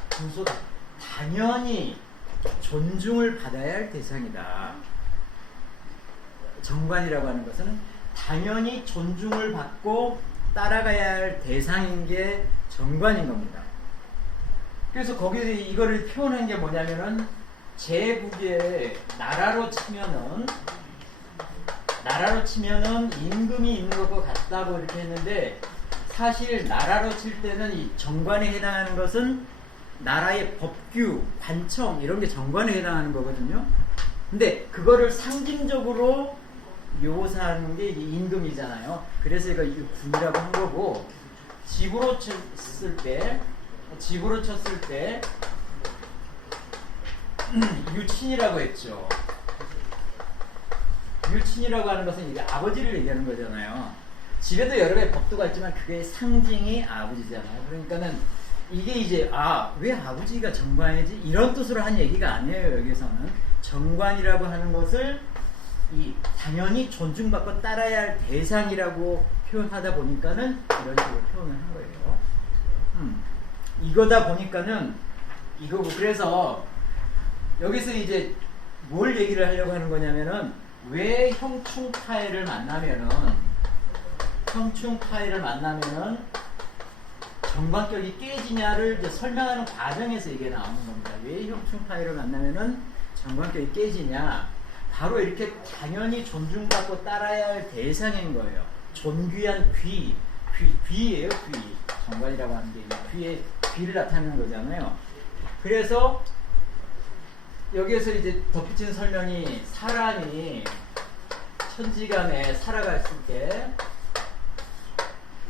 분소다. 당연히 존중을 받아야 할 대상이다. 정관이라고 하는 것은 당연히 존중을 받고 따라가야 할 대상인 게 정관인 겁니다. 그래서 거기서 이거를 표현한 게 뭐냐면은 제국에 나라로 치면은 임금이 있는 것과 같다고 이렇게 했는데 사실 나라로 칠 때는 이 정관에 해당하는 것은 나라의 법규, 관청 이런 게 정관에 해당하는 거거든요. 근데 그거를 상징적으로 묘사하는 게 임금이잖아요. 그래서 이거 군이라고 한 거고 집으로 쳤을 때 유친이라고 했죠. 유친이라고 하는 것은 이게 아버지를 얘기하는 거잖아요. 집에도 여러 가지 법도가 있지만 그게 상징이 아버지잖아요. 그러니까는 이게 이제 왜 아버지가 정관이지? 이런 뜻으로 한 얘기가 아니에요. 여기서는 정관이라고 하는 것을 당연히 존중받고 따라야 할 대상이라고 표현하다 보니까는 이런 식으로 표현을 한 거예요. 이거다 보니까는 이거고 그래서 여기서 이제 뭘 얘기를 하려고 하는 거냐면은 왜 형충파해를 만나면은 정관격이 깨지냐를 이제 설명하는 과정에서 이게 나오는 겁니다. 왜 형충파해를 만나면은 정관격이 깨지냐? 바로 이렇게 당연히 존중받고 따라야 할 대상인 거예요. 존귀한 귀예요, 귀. 정관이라고 하는 게 귀의 귀를 나타내는 거잖아요. 그래서 여기에서 이제 덧붙인 설명이 사람이 천지간에 살아갔을 때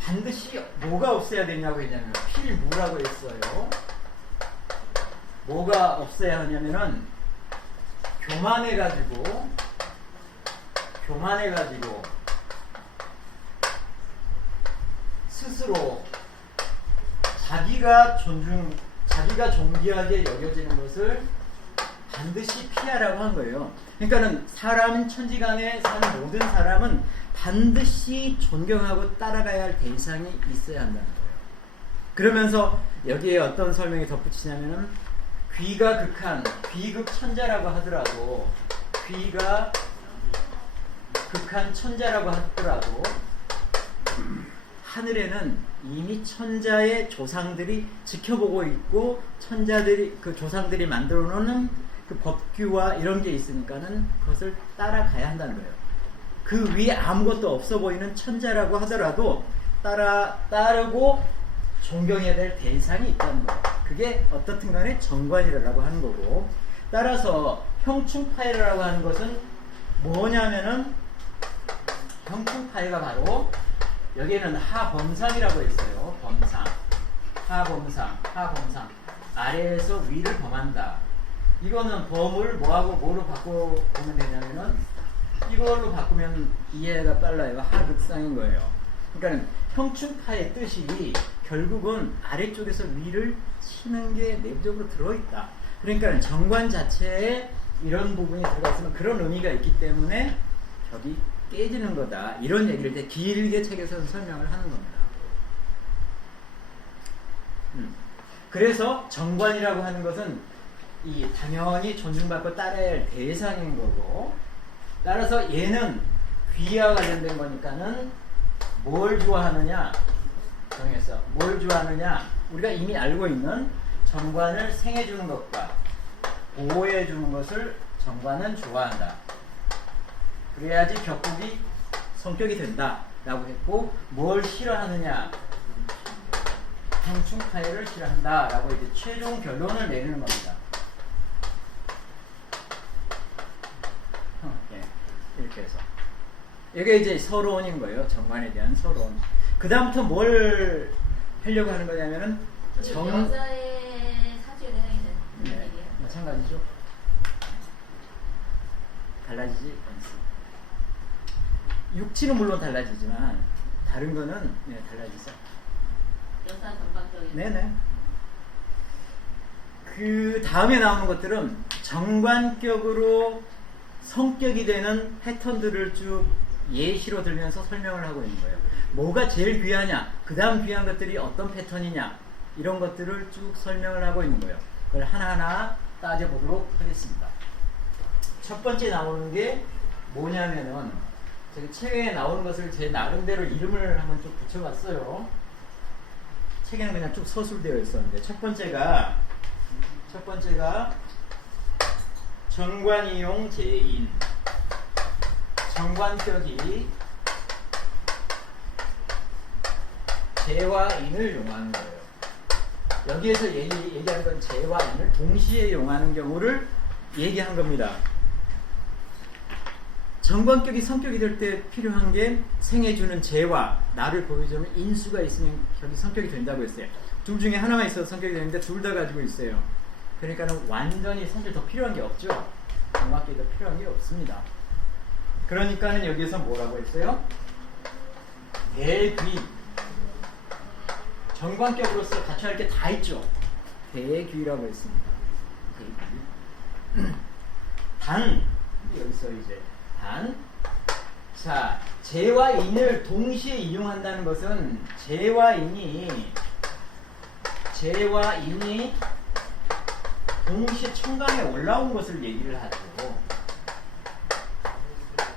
반드시 뭐가 없어야 되냐고 했냐면 필무라고 했어요. 뭐가 없어야 하냐면은 교만해가지고 스스로 자기가 존귀하게 여겨지는 것을 반드시 피하라고 한 거예요. 그러니까는 천지간에 사는 모든 사람은 반드시 존경하고 따라가야 할 대상이 있어야 한다는 거예요. 그러면서 여기에 어떤 설명이 덧붙이냐면은 귀가 극한 귀극천자라고 하더라도 귀가 극한 천자라고 하더라도 하늘에는 이미 천자의 조상들이 지켜보고 있고 천자들이 그 조상들이 만들어 놓은 그 법규와 이런 게 있으니까는 그것을 따라가야 한다는 거예요. 그 위에 아무것도 없어 보이는 천자라고 하더라도 따르고 존경해야 될 대상이 있다는 거예요. 그게 어떻든 간에 정관이라고 하는 거고, 따라서 형충파이라고 하는 것은 뭐냐면은 형충파이가 바로 여기에는 하범상이라고 있어요. 범상, 하범상 아래에서 위를 범한다. 이거는 범을 뭐하고 뭐로 바꾸면 되냐면은 이걸로 바꾸면 이해가 빨라요. 하극상인 거예요. 그러니까 형충파의 뜻이 결국은 아래쪽에서 위를 치는 게 내부적으로 들어있다. 그러니까 정관 자체에 이런 부분이 들어가 있으면 그런 의미가 있기 때문에 벽이 깨지는 거다. 이런 얘기를 이제 길게 책에서 설명을 하는 겁니다. 그래서 정관이라고 하는 것은 이 당연히 존중받고 따라야 할 대상인 거고, 따라서 얘는 귀와 관련된 거니까는 뭘 좋아하느냐 정했어. 뭘 좋아하느냐, 우리가 이미 알고 있는 정관을 생해주는 것과 보호해주는 것을 정관은 좋아한다. 그래야지 격국이 성격이 된다 라고 했고, 뭘 싫어하느냐, 형충파해를 싫어한다 라고 이제 최종 결론을 내리는 겁니다. 이렇게 해서 이게 이제 서론인 거예요. 정관에 대한 서론. 그 다음부터 뭘 하려고 하는 거냐면은 여자의 사주에 해당되는 얘기예요. 마찬가지죠. 달라지지 않습니다. 육치는 물론 달라지지만 다른 거는 달라지죠. 여자 전반적인. 네네. 그 다음에 나오는 것들은 정관격으로 성격이 되는 패턴들을 쭉 예시로 들면서 설명을 하고 있는 거예요. 뭐가 제일 귀하냐, 그 다음 귀한 것들이 어떤 패턴이냐, 이런 것들을 쭉 설명을 하고 있는 거예요. 그걸 하나하나 따져보도록 하겠습니다. 첫 번째 나오는 게 뭐냐면은, 저기 책에 나오는 것을 제 나름대로 이름을 한번 쭉 붙여봤어요. 책에는 그냥 쭉 서술되어 있었는데, 첫 번째가 정관이용 제인. 정관격이 제와 인을 용하는 거예요. 여기에서 얘기하는 건 제와 인을 동시에 용하는 경우를 얘기한 겁니다. 정관격이 성격이 될 때 필요한 게 생해주는 제와 나를 보여주는 인수가 있으면 격이 성격이 된다고 했어요. 둘 중에 하나만 있어서 성격이 되는데 둘 다 가지고 있어요. 그러니까는 완전히 사실 더 필요한 게 없죠. 정관격이 더 필요한 게 없습니다. 그러니까는 여기에서 뭐라고 했어요? 대귀. 정관격으로서 갖춰야 할 게 다 있죠. 대귀라고 했습니다. 대귀. 단, 여기서 이제 단. 자, 제와 인을 동시에 이용한다는 것은 제와 인이 동시에 천간에 올라온 것을 얘기를 하죠.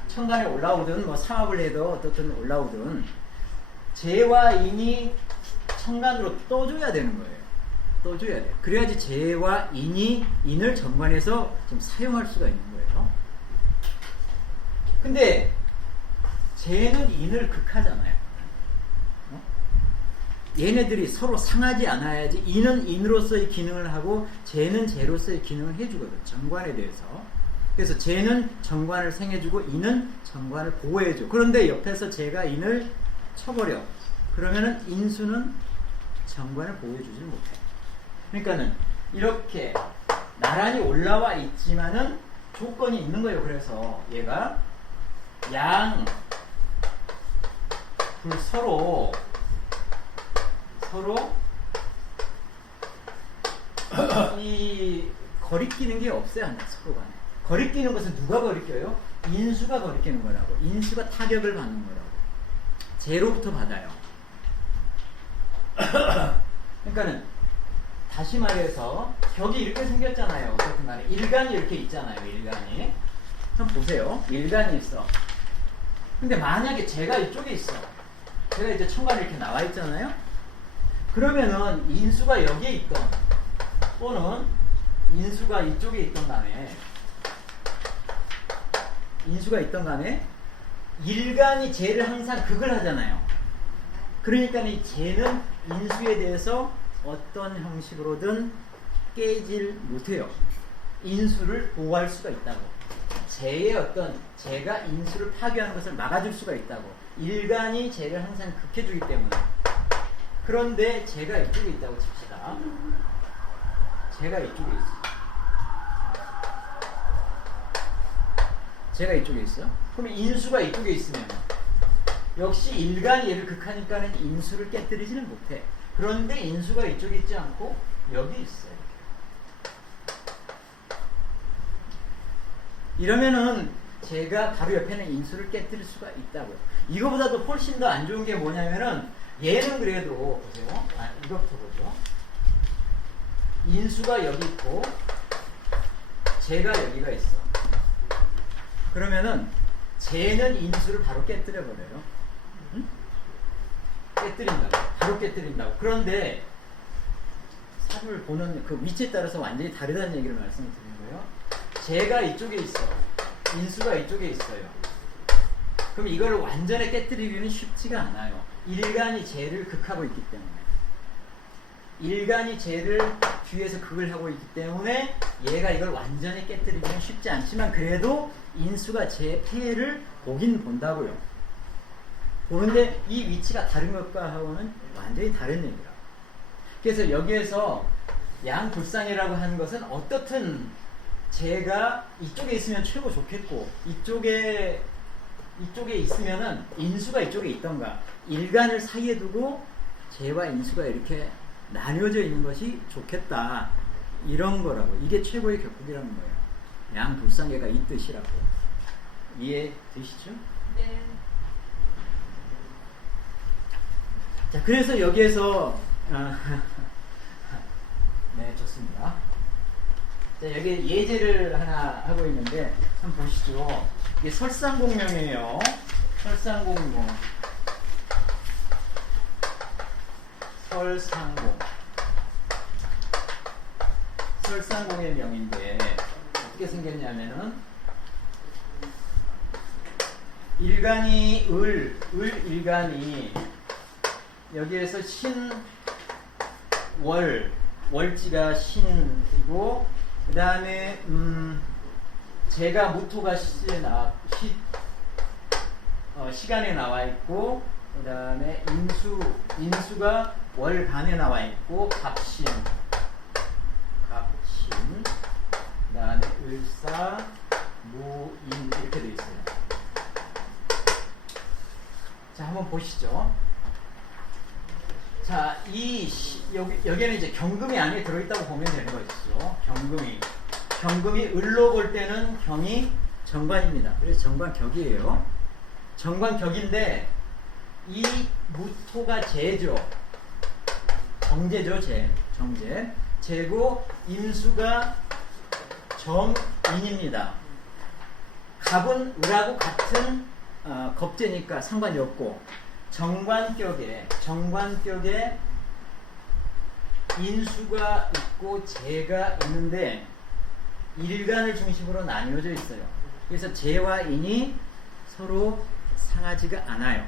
천간에 올라오든 뭐 삼합을 해도 어떻든 올라오든 제와 인이 천간으로 떠줘야 되는 거예요. 떠줘야 돼요. 그래야지 제와 인을 정관에서 좀 사용할 수가 있는 거예요. 근데 제는 인을 극하잖아요. 얘네들이 서로 상하지 않아야지 인은 인으로서의 기능을 하고 제는 제로서의 기능을 해주거든. 정관에 대해서. 그래서 제는 정관을 생해주고 인은 정관을 보호해줘. 그런데 옆에서 제가 인을 쳐버려. 그러면은 인수는 정관을 보호해주지 못해. 그러니까는 이렇게 나란히 올라와 있지만은 조건이 있는 거예요. 그래서 얘가 양 둘 서로 이 거리끼는 게 없어요. 하나 서로 간에. 거리끼는 것은 누가 거리껴요? 인수가 거리끼는 거라고. 인수가 타격을 받는 거라고. 제로부터 받아요. 그러니까는 다시 말해서 격이 이렇게 생겼잖아요. 어쨌든 간에 일간이 이렇게 있잖아요. 일간이. 한번 보세요. 일간이 있어. 근데 만약에 제가 이쪽에 있어. 제가 이제 천간에 이렇게 나와 있잖아요. 그러면은 인수가 여기에 있던 또는 인수가 이쪽에 있던 간에 일간이 쟤를 항상 극을 하잖아요. 그러니까 이 쟤는 인수에 대해서 어떤 형식으로든 깨질 못해요. 인수를 보호할 수가 있다고. 쟤의 쟤가 인수를 파괴하는 것을 막아줄 수가 있다고. 일간이 쟤를 항상 극해주기 때문에. 그런데 쟤가 이쪽에 있다고 칩시다. 쟤가 이쪽에 있어. 쟤가 이쪽에 있어. 그럼 인수가 이쪽에 있으면 역시 일간이 얘를 극하니까는 인수를 깨뜨리지는 못해. 그런데 인수가 이쪽에 있지 않고 여기 있어요. 이러면은 제가 바로 옆에는 인수를 깨뜨릴 수가 있다고요. 이거보다도 훨씬 더 안 좋은 게 뭐냐면은 얘는 그래도 보세요. 이것부터 보죠. 인수가 여기 있고 제가 여기가 있어. 그러면은 쟤는 인수를 바로 깨뜨려 버려요. 응? 깨뜨린다고. 바로 깨뜨린다고. 그런데 사주를 보는 그 위치에 따라서 완전히 다르다는 얘기를 말씀드린 거예요. 쟤가 이쪽에 있어. 인수가 이쪽에 있어요. 그럼 이걸 완전히 깨뜨리기는 쉽지가 않아요. 일간이 쟤를 극하고 있기 때문에. 일간이 쟤를 뒤에서 극을 하고 있기 때문에 얘가 이걸 완전히 깨뜨리기는 쉽지 않지만 그래도 인수가 쟤의 폐해를 보긴 본다고요. 보는데 이 위치가 다른 것과 하고는 완전히 다른 얘기라. 그래서 여기에서 양불상이라고 하는 것은 어떻든 쟤가 이쪽에 있으면 최고 좋겠고 이쪽에 있으면은 인수가 이쪽에 있던가 일간을 사이에 두고 쟤와 인수가 이렇게 나뉘어져 있는 것이 좋겠다. 이런 거라고. 이게 최고의 격국이라는 거예요. 양불상계가 이 뜻이라고. 이해되시죠? 네. 자, 그래서 여기에서 네, 좋습니다. 자, 여기 예제를 하나 하고 있는데 한번 보시죠. 이게 설상공명이에요. 설상공명. 설상공의 명인데 어떻게 생겼냐면은 일간이 일간이 여기에서 월지가 신이고 그 다음에 제가 무토가 시간에 나와 있고 그 다음에 인수가 월간에 나와 있고 갑신 그 다음에 을사 무인 이렇게 되어 있어요. 자, 한번 보시죠. 자, 여기에는 이제 경금이 안에 들어있다고 보면 되는 것이죠. 경금이 을로 볼 때는 경이 정관입니다. 그래서 정관격이에요. 정관격인데 이 무토가 재죠. 정제죠, 정제. 재고 임수가 정인입니다. 갑은 을하고 같은 겁재니까 상관이 없고 정관격에 인수가 있고 재가 있는데 일간을 중심으로 나뉘어져 있어요. 그래서 재와 인이 서로 상하지가 않아요.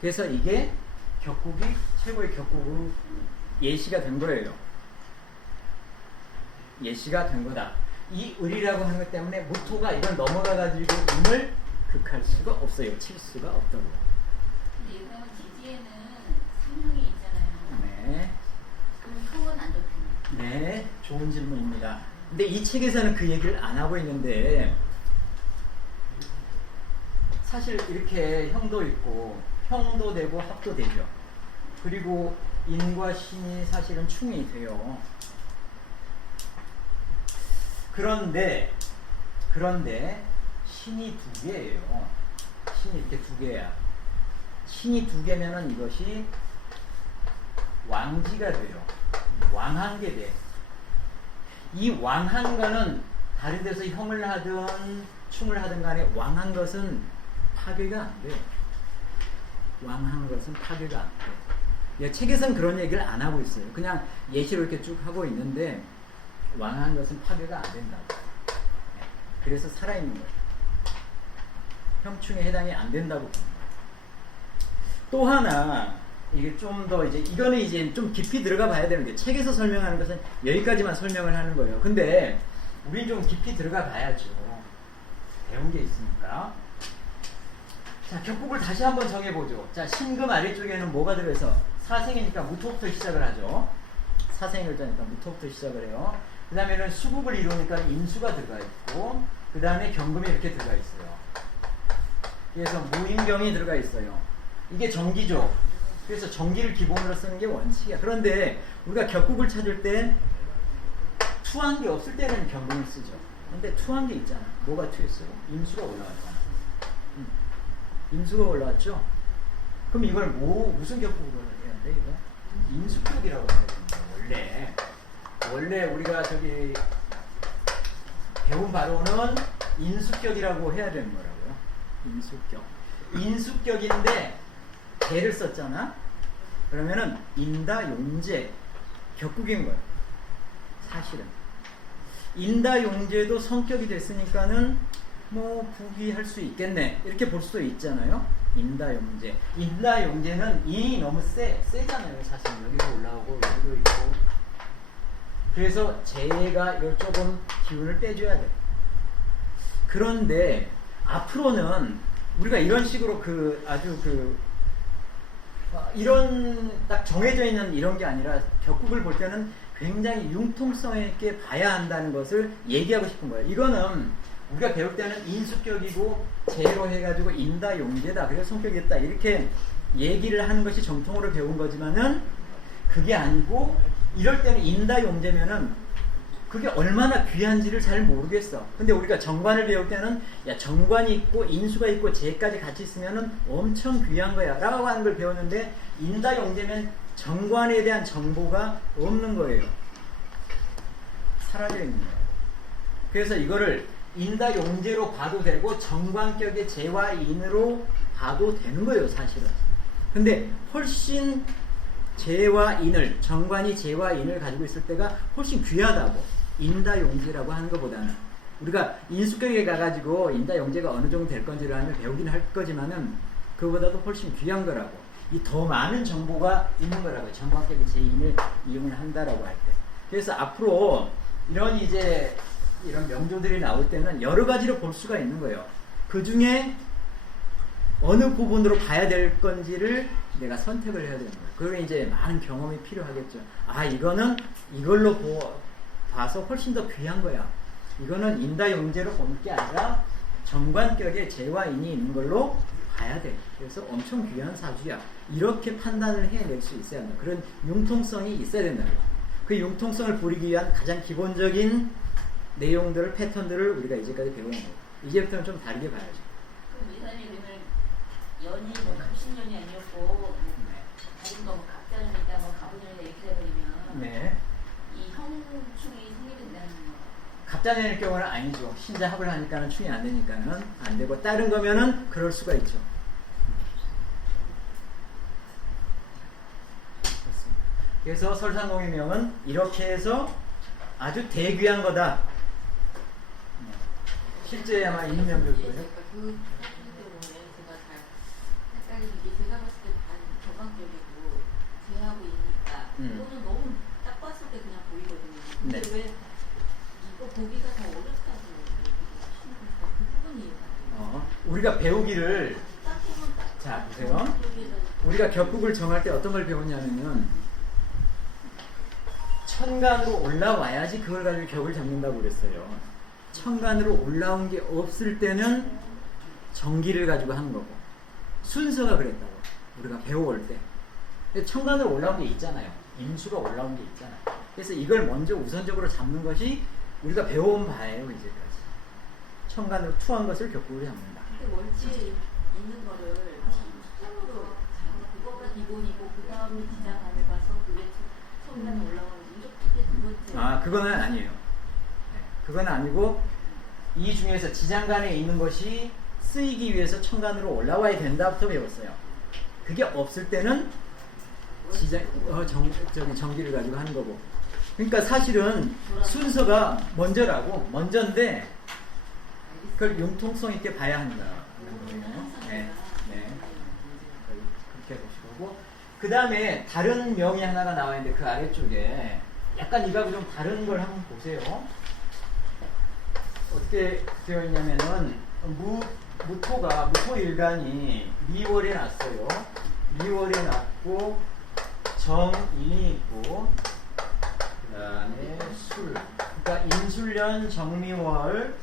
그래서 이게 격국이 최고의 격국으로 예시가 된 거예요. 예시가 된 거다. 이 을이라고 하는 것 때문에 무토가 이걸 넘어가가지고 임을 극할 수가 없어요. 칠 수가 없다고요. 근데 이거 지지에는 생명이 있잖아요. 네. 그럼 형은 안 좋겠네. 네, 좋은 질문입니다. 근데 이 책에서는 그 얘기를 안 하고 있는데 사실 이렇게 형도 있고 형도 되고 합도 되죠. 그리고 인과 신이 사실은 충이 돼요. 그런데 신이 두 개예요. 신이 이렇게 두 개야. 신이 두 개면은 이것이 왕지가 돼요. 왕한게 돼. 이 왕한 거는 다른 데서 형을 하든 충을 하든 간에 왕한 것은 파괴가 안 돼. 왕하는 것은 파괴가 안 돼. 책에서는 그런 얘기를 안 하고 있어요. 그냥 예시로 이렇게 쭉 하고 있는데 왕하는 것은 파괴가 안 된다고. 그래서 살아있는 거예요. 형충에 해당이 안 된다고 보는 거예요. 또 하나 이게 좀 더 이거는 이제 좀 깊이 들어가 봐야 되는 게 책에서 설명하는 것은 여기까지만 설명을 하는 거예요. 근데 우린 좀 깊이 들어가 봐야죠. 배운 게 있으니까. 자, 격국을 다시 한번 정해보죠. 자, 신금 아래쪽에는 뭐가 들어있어? 사생이니까 무토부터 시작을 하죠. 사생일자니까 무토부터 시작을 해요. 그 다음에는 수국을 이루니까 인수가 들어가 있고, 그 다음에 경금이 이렇게 들어가 있어요. 그래서 무인경이 들어가 있어요. 이게 정기죠. 그래서 정기를 기본으로 쓰는 게 원칙이야. 그런데 우리가 격국을 찾을 때 투한 게 없을 때는 경금을 쓰죠. 근데 투한 게 있잖아. 뭐가 투했어요? 인수가 올라왔잖아. 인수가 올라왔죠? 그럼 이걸 무슨 격국으로 해야 돼, 이거? 인수격이라고 해야 됩니다, 원래 우리가 배운 바로는 인수격이라고 해야 되는 거라고요. 인수격. 인수격인데 개를 썼잖아? 그러면은 인다용제 격국인 거예요. 사실은. 인다용제도 성격이 됐으니까는 뭐 부기할 수 있겠네 이렇게 볼 수도 있잖아요. 인다용제. 인다용제는 인이 너무 세잖아요. 사실 여기서 올라오고 여기도 있고. 그래서 재가 이걸 조금 기운을 빼줘야 돼. 그런데 앞으로는 우리가 이런 식으로 이런 딱 정해져 있는 이런 게 아니라 격국을 볼 때는 굉장히 융통성 있게 봐야 한다는 것을 얘기하고 싶은 거예요. 이거는 우리가 배울 때는 인수격이고 재로 해가지고 인다용제다. 그래서 성격이 있다. 이렇게 얘기를 하는 것이 정통으로 배운 거지만은 그게 아니고 이럴 때는 인다용제면은 그게 얼마나 귀한지를 잘 모르겠어. 근데 우리가 정관을 배울 때는 야 정관이 있고 인수가 있고 재까지 같이 있으면은 엄청 귀한 거야 라고 하는 걸 배웠는데 인다용제면 정관에 대한 정보가 없는 거예요. 사라져 있는 거예요. 그래서 이거를 인다용제로 봐도 되고 정관격의 재와 인으로 봐도 되는 거예요, 사실은. 근데 훨씬 재와 인을, 정관이 재와 인을 가지고 있을 때가 훨씬 귀하다고. 인다용제라고 하는 것보다는 우리가 인수격에 가가지고 인다용제가 어느 정도 될 건지를 하면 배우긴 할 거지만은 그거보다도 훨씬 귀한 거라고. 이 더 많은 정보가 있는 거라고요. 정관격의 재인을 이용을 한다라고 할 때. 그래서 앞으로 이런 명조들이 나올 때는 여러 가지로 볼 수가 있는 거예요. 그 중에 어느 부분으로 봐야 될 건지를 내가 선택을 해야 되는 거예요. 그러면 이제 많은 경험이 필요하겠죠. 아, 이거는 이걸로 봐서 훨씬 더 귀한 거야. 이거는 인다용제로 보는 게 아니라 정관격에 재와 인이 있는 걸로 봐야 돼. 그래서 엄청 귀한 사주야. 이렇게 판단을 해낼 수 있어야 한다. 그런 융통성이 있어야 된다고. 그 융통성을 부리기 위한 가장 기본적인 내용들을, 패턴들을 우리가 이제까지 배우는 거예요. 이제부터는 좀 다르게 봐야죠. 그럼 이사님 연이 갑신년이 아니었고 다른 거 갑자년이다 가부년이다 이렇게 되버리면 네. 이 형충이 생기게 된다는 거. 갑자년일 경우는 아니죠. 신자합을 하니까는 충이 안 되니까는 안 되고 다른 거면은 그럴 수가 있죠. 그렇습니다. 그래서 설상공의명은 이렇게 해서 아주 대귀한 거다. 실제 아마 있는 명조일 거예요. 그 사진 때문에 제가 잘 헷갈리는 게 제가 봤을 때 반 정강적이고 제하고 이니까 이거는 너무 딱 봤을 때 그냥 보이거든요. 근데 네. 왜 이거 보기가 더 어렵다고 하시는 그 부분이 우리가 배우기를 자 보세요. 우리가 격국을 정할 때 어떤 걸 배웠냐면은 천간으로 올라와야지 그걸 가지고 격을 잡는다고 그랬어요. 천간으로 올라온 게 없을 때는 정기를 가지고 하는 거고 순서가 그랬다고 우리가 배워올 때. 근데 천간으로 올라온 게 있잖아요. 임수가 올라온 게 있잖아요. 그래서 이걸 먼저 우선적으로 잡는 것이 우리가 배워온 바예요. 이제까지 천간으로 투한 것을 격국으로 잡는다. 근데 원칙 있는 거를 수평으로 그거가 기본이고 그 다음에 지장간을 봐서 그게 천간에 올라오는 이렇게 두 번째. 아, 그거는 아니에요. 네, 그건 아니고 이 중에서 지장간에 있는 것이 쓰이기 위해서 천간으로 올라와야 된다부터 배웠어요. 그게 없을 때는 전기를 가지고 하는 거고. 그러니까 사실은 순서가 먼저인데 그걸 융통성 있게 봐야 한다. 네. 그렇게 보시고, 그 다음에 다른 명이 하나가 나와 있는데 그 아래쪽에 약간 이거하고 좀 다른 걸 한번 보세요. 어떻게 되어 있냐면은 무토일간이 미월에 났어요. 미월에 났고 정인이 있고 그 다음에 술, 그러니까 인술년 정미월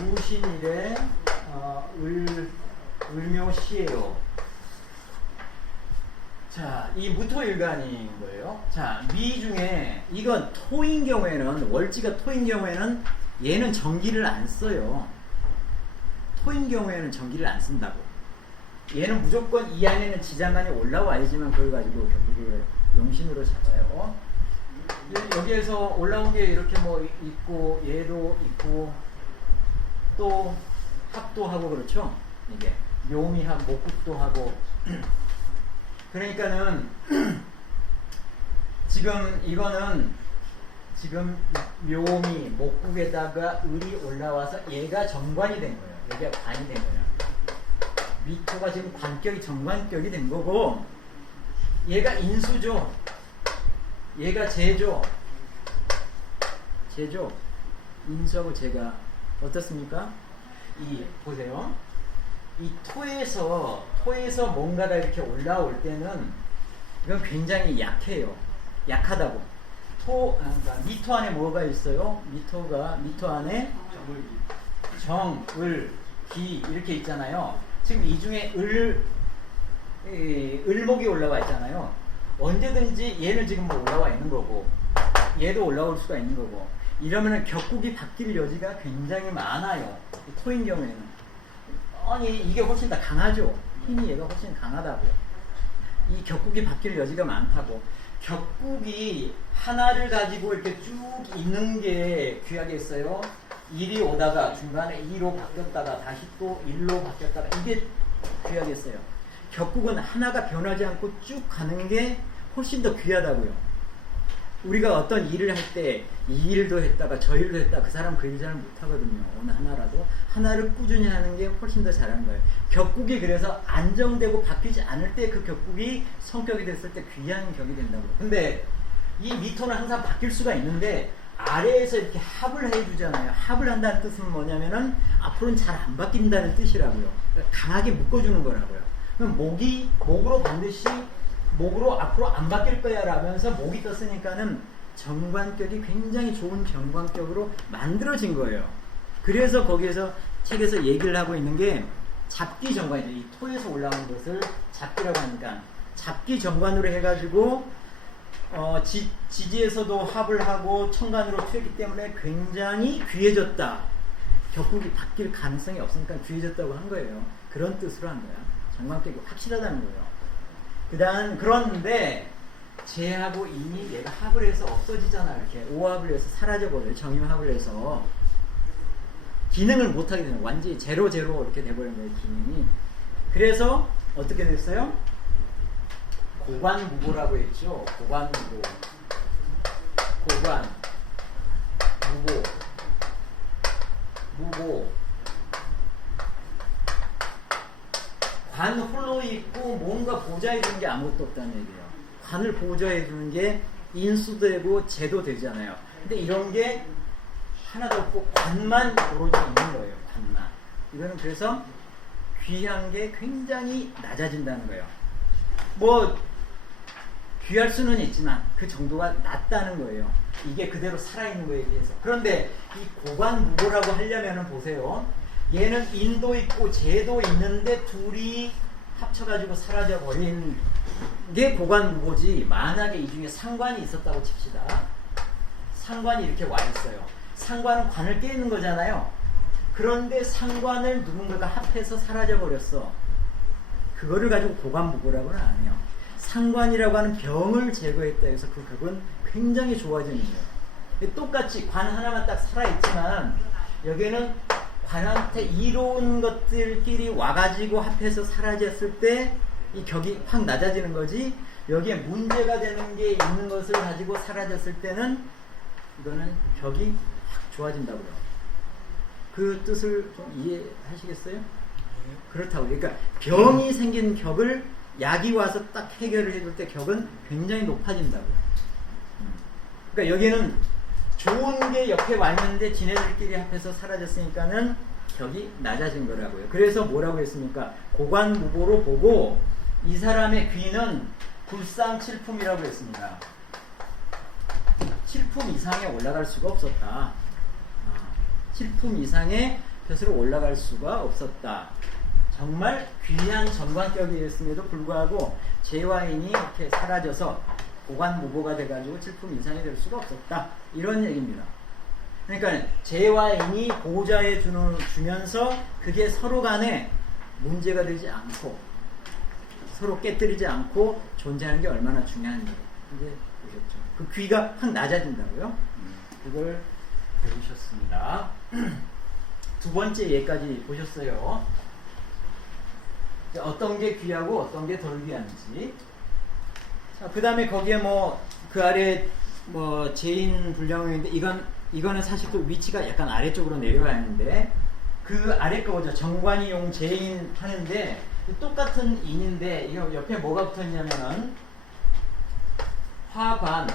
무신일에 을묘시예요. 자, 이 무토일간인 거예요. 자, 미 중에 이건 토인 경우에는, 월지가 토인 경우에는 얘는 전기를 안 써요. 토인 경우에는 전기를 안 쓴다고. 얘는 무조건 이 안에는 지장간이 올라와야지만 그걸 가지고 격국을 용신으로 잡아요. 여기에서 올라온 게 이렇게 뭐 있고, 얘도 있고, 또 합도 하고 그렇죠. 이게 묘미합, 목국도 하고. 그러니까는 지금 이거는 지금 묘미, 목국에다가 을이 올라와서 얘가 정관이 된 거예요. 얘가 관이 된 거예요. 미토가 지금 관격이 정관격이 된 거고, 얘가 인수죠. 얘가 재죠. 인수하고 재가 어떻습니까? 보세요. 이 토에서 뭔가가 이렇게 올라올 때는 이건 굉장히 약해요. 약하다고. 그러니까 미토 안에 뭐가 있어요? 미토 안에 정, 을, 기 이렇게 있잖아요. 지금 이 중에 을목이 올라와 있잖아요. 언제든지 얘는 지금 뭐 올라와 있는 거고, 얘도 올라올 수가 있는 거고, 이러면은 격국이 바뀔 여지가 굉장히 많아요. 토인 경우에는. 아니, 이게 훨씬 더 강하죠. 힘이 얘가 훨씬 강하다고. 이 격국이 바뀔 여지가 많다고. 격국이 하나를 가지고 이렇게 쭉 있는 게 귀하겠어요. 1이 오다가 중간에 2로 바뀌었다가 다시 또 1로 바뀌었다가, 이게 귀하겠어요. 격국은 하나가 변하지 않고 쭉 가는 게 훨씬 더 귀하다고요. 우리가 어떤 일을 할 때 이 일도 했다가 저 일도 했다가 그 사람 그 일 잘 못하거든요. 어느 하나라도. 하나를 꾸준히 하는 게 훨씬 더 잘하는 거예요. 격국이 그래서 안정되고 바뀌지 않을 때 그 격국이 성격이 됐을 때 귀한 격이 된다고요. 근데 이 미토는 항상 바뀔 수가 있는데 아래에서 이렇게 합을 해주잖아요. 합을 한다는 뜻은 뭐냐면은 앞으로는 잘 안 바뀐다는 뜻이라고요. 그러니까 강하게 묶어주는 거라고요. 그럼 목으로 반드시 목으로 앞으로 안 바뀔 거야 라면서 목이 떴으니까는 정관격이 굉장히 좋은 정관격으로 만들어진 거예요. 그래서 거기에서 책에서 얘기를 하고 있는 게 잡기 정관이죠. 이 토에서 올라오는 것을 잡기라고 하니까 잡기 정관으로 해가지고 지지에서도 합을 하고 천간으로 튀었기 때문에 굉장히 귀해졌다. 격국이 바뀔 가능성이 없으니까 귀해졌다고 한 거예요. 그런 뜻으로 한 거야. 정관격이 확실하다는 거예요. 그런데 재하고 인이 얘가 합을 해서 없어지잖아. 이렇게 오합을 해서 사라져버려요. 정유합을 해서 기능을 못하게 되는 거예요. 완전히 제로 이렇게 돼버린 거예요. 기능이. 그래서 어떻게 됐어요? 고관무고라고 했죠. 고관무고, 무고. 관 홀로 있고 뭔가 보좌해 주는 게 아무것도 없다는 얘기예요. 관을 보좌해 주는 게 인수도 되고 재도 되잖아요. 근데 이런 게 하나도 없고 관만 오로지 있는 거예요. 관만. 이거는 그래서 귀한 게 굉장히 낮아진다는 거예요. 뭐 귀할 수는 있지만 그 정도가 낮다는 거예요. 이게 그대로 살아있는 거에 비해서. 그런데 이 고관무고라고 하려면은 보세요. 얘는 인도 있고 재도 있는데 둘이 합쳐가지고 사라져 버린 게 고관무고지. 만약에 이 중에 상관이 있었다고 칩시다. 상관이 이렇게 와 있어요. 상관은 관을 깨는 거잖아요. 그런데 상관을 누군가가 합해서 사라져 버렸어. 그거를 가지고 고관무고라고는 안 해요. 상관이라고 하는 병을 제거했다 해서 그 격은 굉장히 좋아지는 거예요. 똑같이 관 하나만 딱 살아있지만 여기에는 관한테 이로운 것들끼리 와가지고 합해서 사라졌을 때 이 격이 확 낮아지는 거지, 여기에 문제가 되는 게 있는 것을 가지고 사라졌을 때는 이거는 격이 확 좋아진다고요. 그 뜻을 좀 이해하시겠어요? 그렇다고. 그러니까 병이 생긴 격을 약이 와서 딱 해결을 해줄 때 격은 굉장히 높아진다고요. 그러니까 여기는 좋은 게 옆에 왔는데 지네들끼리 합해서 사라졌으니까는 격이 낮아진 거라고요. 그래서 뭐라고 했습니까? 고관무보로 보고 이 사람의 귀는 불상칠품이라고 했습니다. 7품 이상에 올라갈 수가 없었다. 7품 이상의 벼슬로 올라갈 수가 없었다. 정말 귀한 정관격이었음에도 불구하고 제와인이 이렇게 사라져서 고관무보가 돼가지고 7품 이상이 될 수가 없었다. 이런 얘기입니다. 그러니까 제와인이 보호자에 주면서 그게 서로 간에 문제가 되지 않고 서로 깨뜨리지 않고 존재하는 게 얼마나 중요한지 이제 보셨죠. 그 귀가 확 낮아진다고요. 그걸 배우셨습니다. 두 번째 예까지 보셨어요. 어떤 게 귀하고 어떤 게 덜 귀한지. 자, 그 다음에 거기에 뭐 그 아래 뭐 제인 불량용인데 이거는 사실 또 위치가 약간 아래쪽으로 내려와 있는데 그 아래 거죠. 정관이용 제인 하는데 똑같은 인인데 이거 옆에 뭐가 붙어 있냐면은 화관,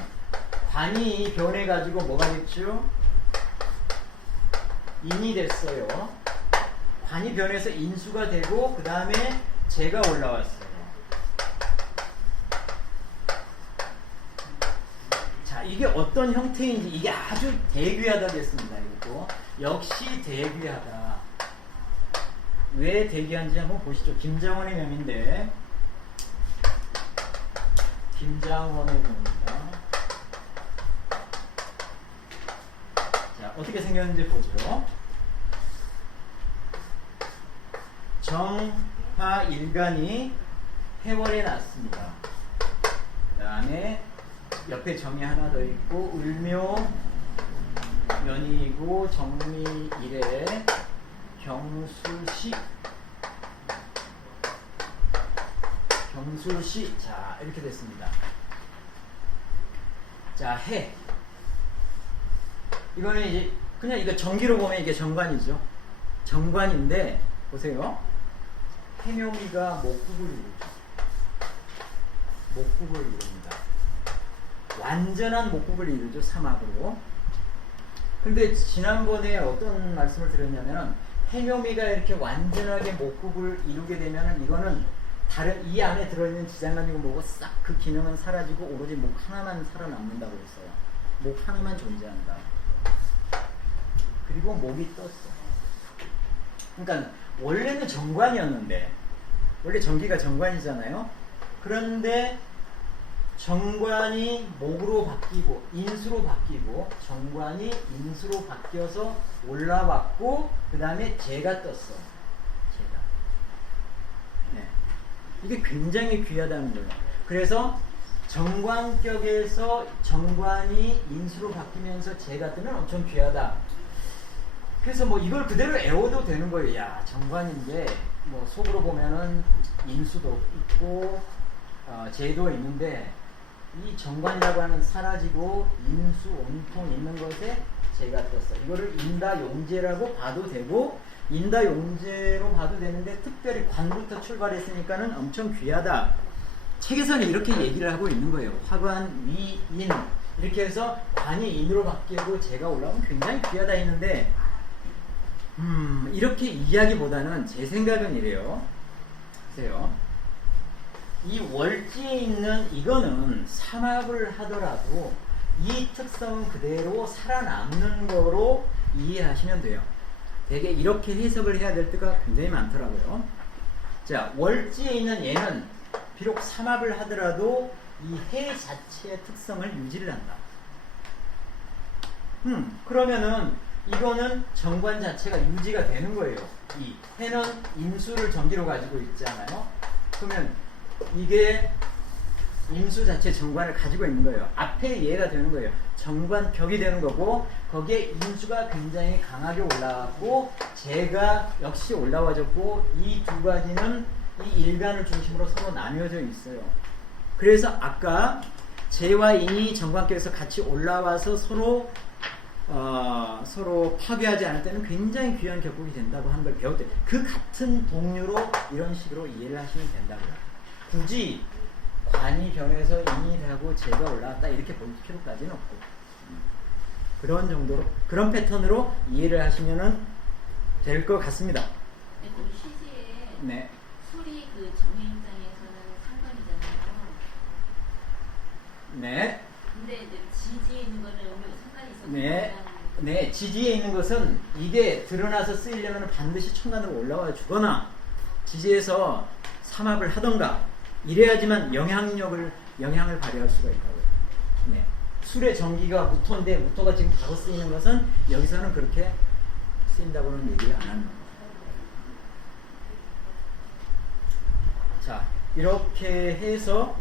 관이 변해 가지고 뭐가 됐죠? 인이 됐어요. 관이 변해서 인수가 되고 그 다음에 재가 올라왔어요. 자, 이게 어떤 형태인지 이게 아주 대귀하다 됐습니다. 이것도 역시 대귀하다. 왜 대귀한지 한번 보시죠. 김장원의 명인데 김장원의 명입니다. 자, 어떻게 생겼는지 보죠. 정화일간이 해월에 났습니다. 그 다음에 옆에 정이 하나 더 있고 을묘 연이고 정미일에 경술시 자 이렇게 됐습니다. 자, 해 이거는 이제 그냥 이거 정기로 보면 이게 정관이죠. 정관인데 보세요. 해묘미가 목국을 이루죠. 목국을 이룹니다. 완전한 목국을 이루죠. 사막으로. 근데 지난번에 어떤 말씀을 드렸냐면 해묘미가 이렇게 완전하게 목국을 이루게 되면 이거는 다른 이 안에 들어있는 지장간이고 뭐고 싹 그 기능은 사라지고 오로지 목 하나만 살아남는다고 했어요. 목 하나만 존재한다. 그리고 목이 떴어. 그러니까 원래는 정관이었는데 원래 정기가 정관이잖아요. 그런데 정관이 목으로 바뀌고 인수로 바뀌고 정관이 인수로 바뀌어서 올라왔고 그 다음에 재가 떴어. 재가. 네. 이게 굉장히 귀하다는 거예요. 그래서 정관격에서 정관이 인수로 바뀌면서 재가 뜨면 엄청 귀하다. 그래서 뭐 이걸 그대로 애워도 되는 거예요. 야, 정관인데 뭐 속으로 보면은 인수도 있고 재도 있는데 이 정관이라고 하는 사라지고 인수 온통 있는 것에 재가 떴어. 이거를 인다용제라고 봐도 되고 인다용제로 봐도 되는데 특별히 관부터 출발했으니까는 엄청 귀하다. 책에서는 이렇게 얘기를 하고 있는 거예요. 화관, 위, 인 이렇게 해서 관이 인으로 바뀌고 재가 올라오면 굉장히 귀하다 했는데 이렇게 이야기보다는 제 생각은 이래요. 보세요. 이 월지에 있는 이거는 삼합을 하더라도 이 특성은 그대로 살아남는 거로 이해하시면 돼요. 되게 이렇게 해석을 해야 될 때가 굉장히 많더라고요. 자, 월지에 있는 얘는 비록 삼합을 하더라도 이 해 자체의 특성을 유지를 한다. 그러면은 이거는 정관 자체가 유지가 되는 거예요. 이 해는 인수를 정기로 가지고 있잖아요. 그러면 이게 임수 자체 정관을 가지고 있는 거예요. 앞에 얘가 되는 거예요. 정관격이 되는 거고 거기에 임수가 굉장히 강하게 올라왔고 재가 역시 올라와졌고 이 두 가지는 이 일간을 중심으로 서로 나뉘어져 있어요. 그래서 아까 재와 인이 정관격에서 같이 올라와서 서로 파괴하지 않을 때는 굉장히 귀한 격국이 된다고 하는 걸 배웠대요. 그 같은 동류로 이런 식으로 이해를 하시면 된다고요. 굳이 관이 변해서 인이 하고 재가 올라왔다 이렇게 볼 필요까지는 없고 그런 정도로 그런 패턴으로 이해를 하시면 될 것 같습니다. 네, 그 시제에 네. 술이 그 정해입장에서는 상관이잖아요. 네. 근데 이제 지지에 있는 거는 상관이 있어서 네. 네, 지지에 있는 것은 이게 드러나서 쓰이려면 반드시 천간으로 올라와 주거나 지지에서 삼합을 하던가 이래야지만 영향을 발휘할 수가 있다고요. 네. 술의 정기가 무토인데 무토가 지금 바로 쓰이는 것은 여기서는 그렇게 쓰인다고는 얘기 안 하는 겁니다. 자, 이렇게 해서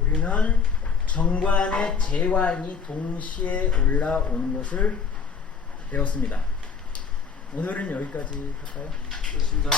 우리는 정관의 재와 인이 동시에 올라오는 것을 배웠습니다. 오늘은 여기까지 할까요? 좋습니다.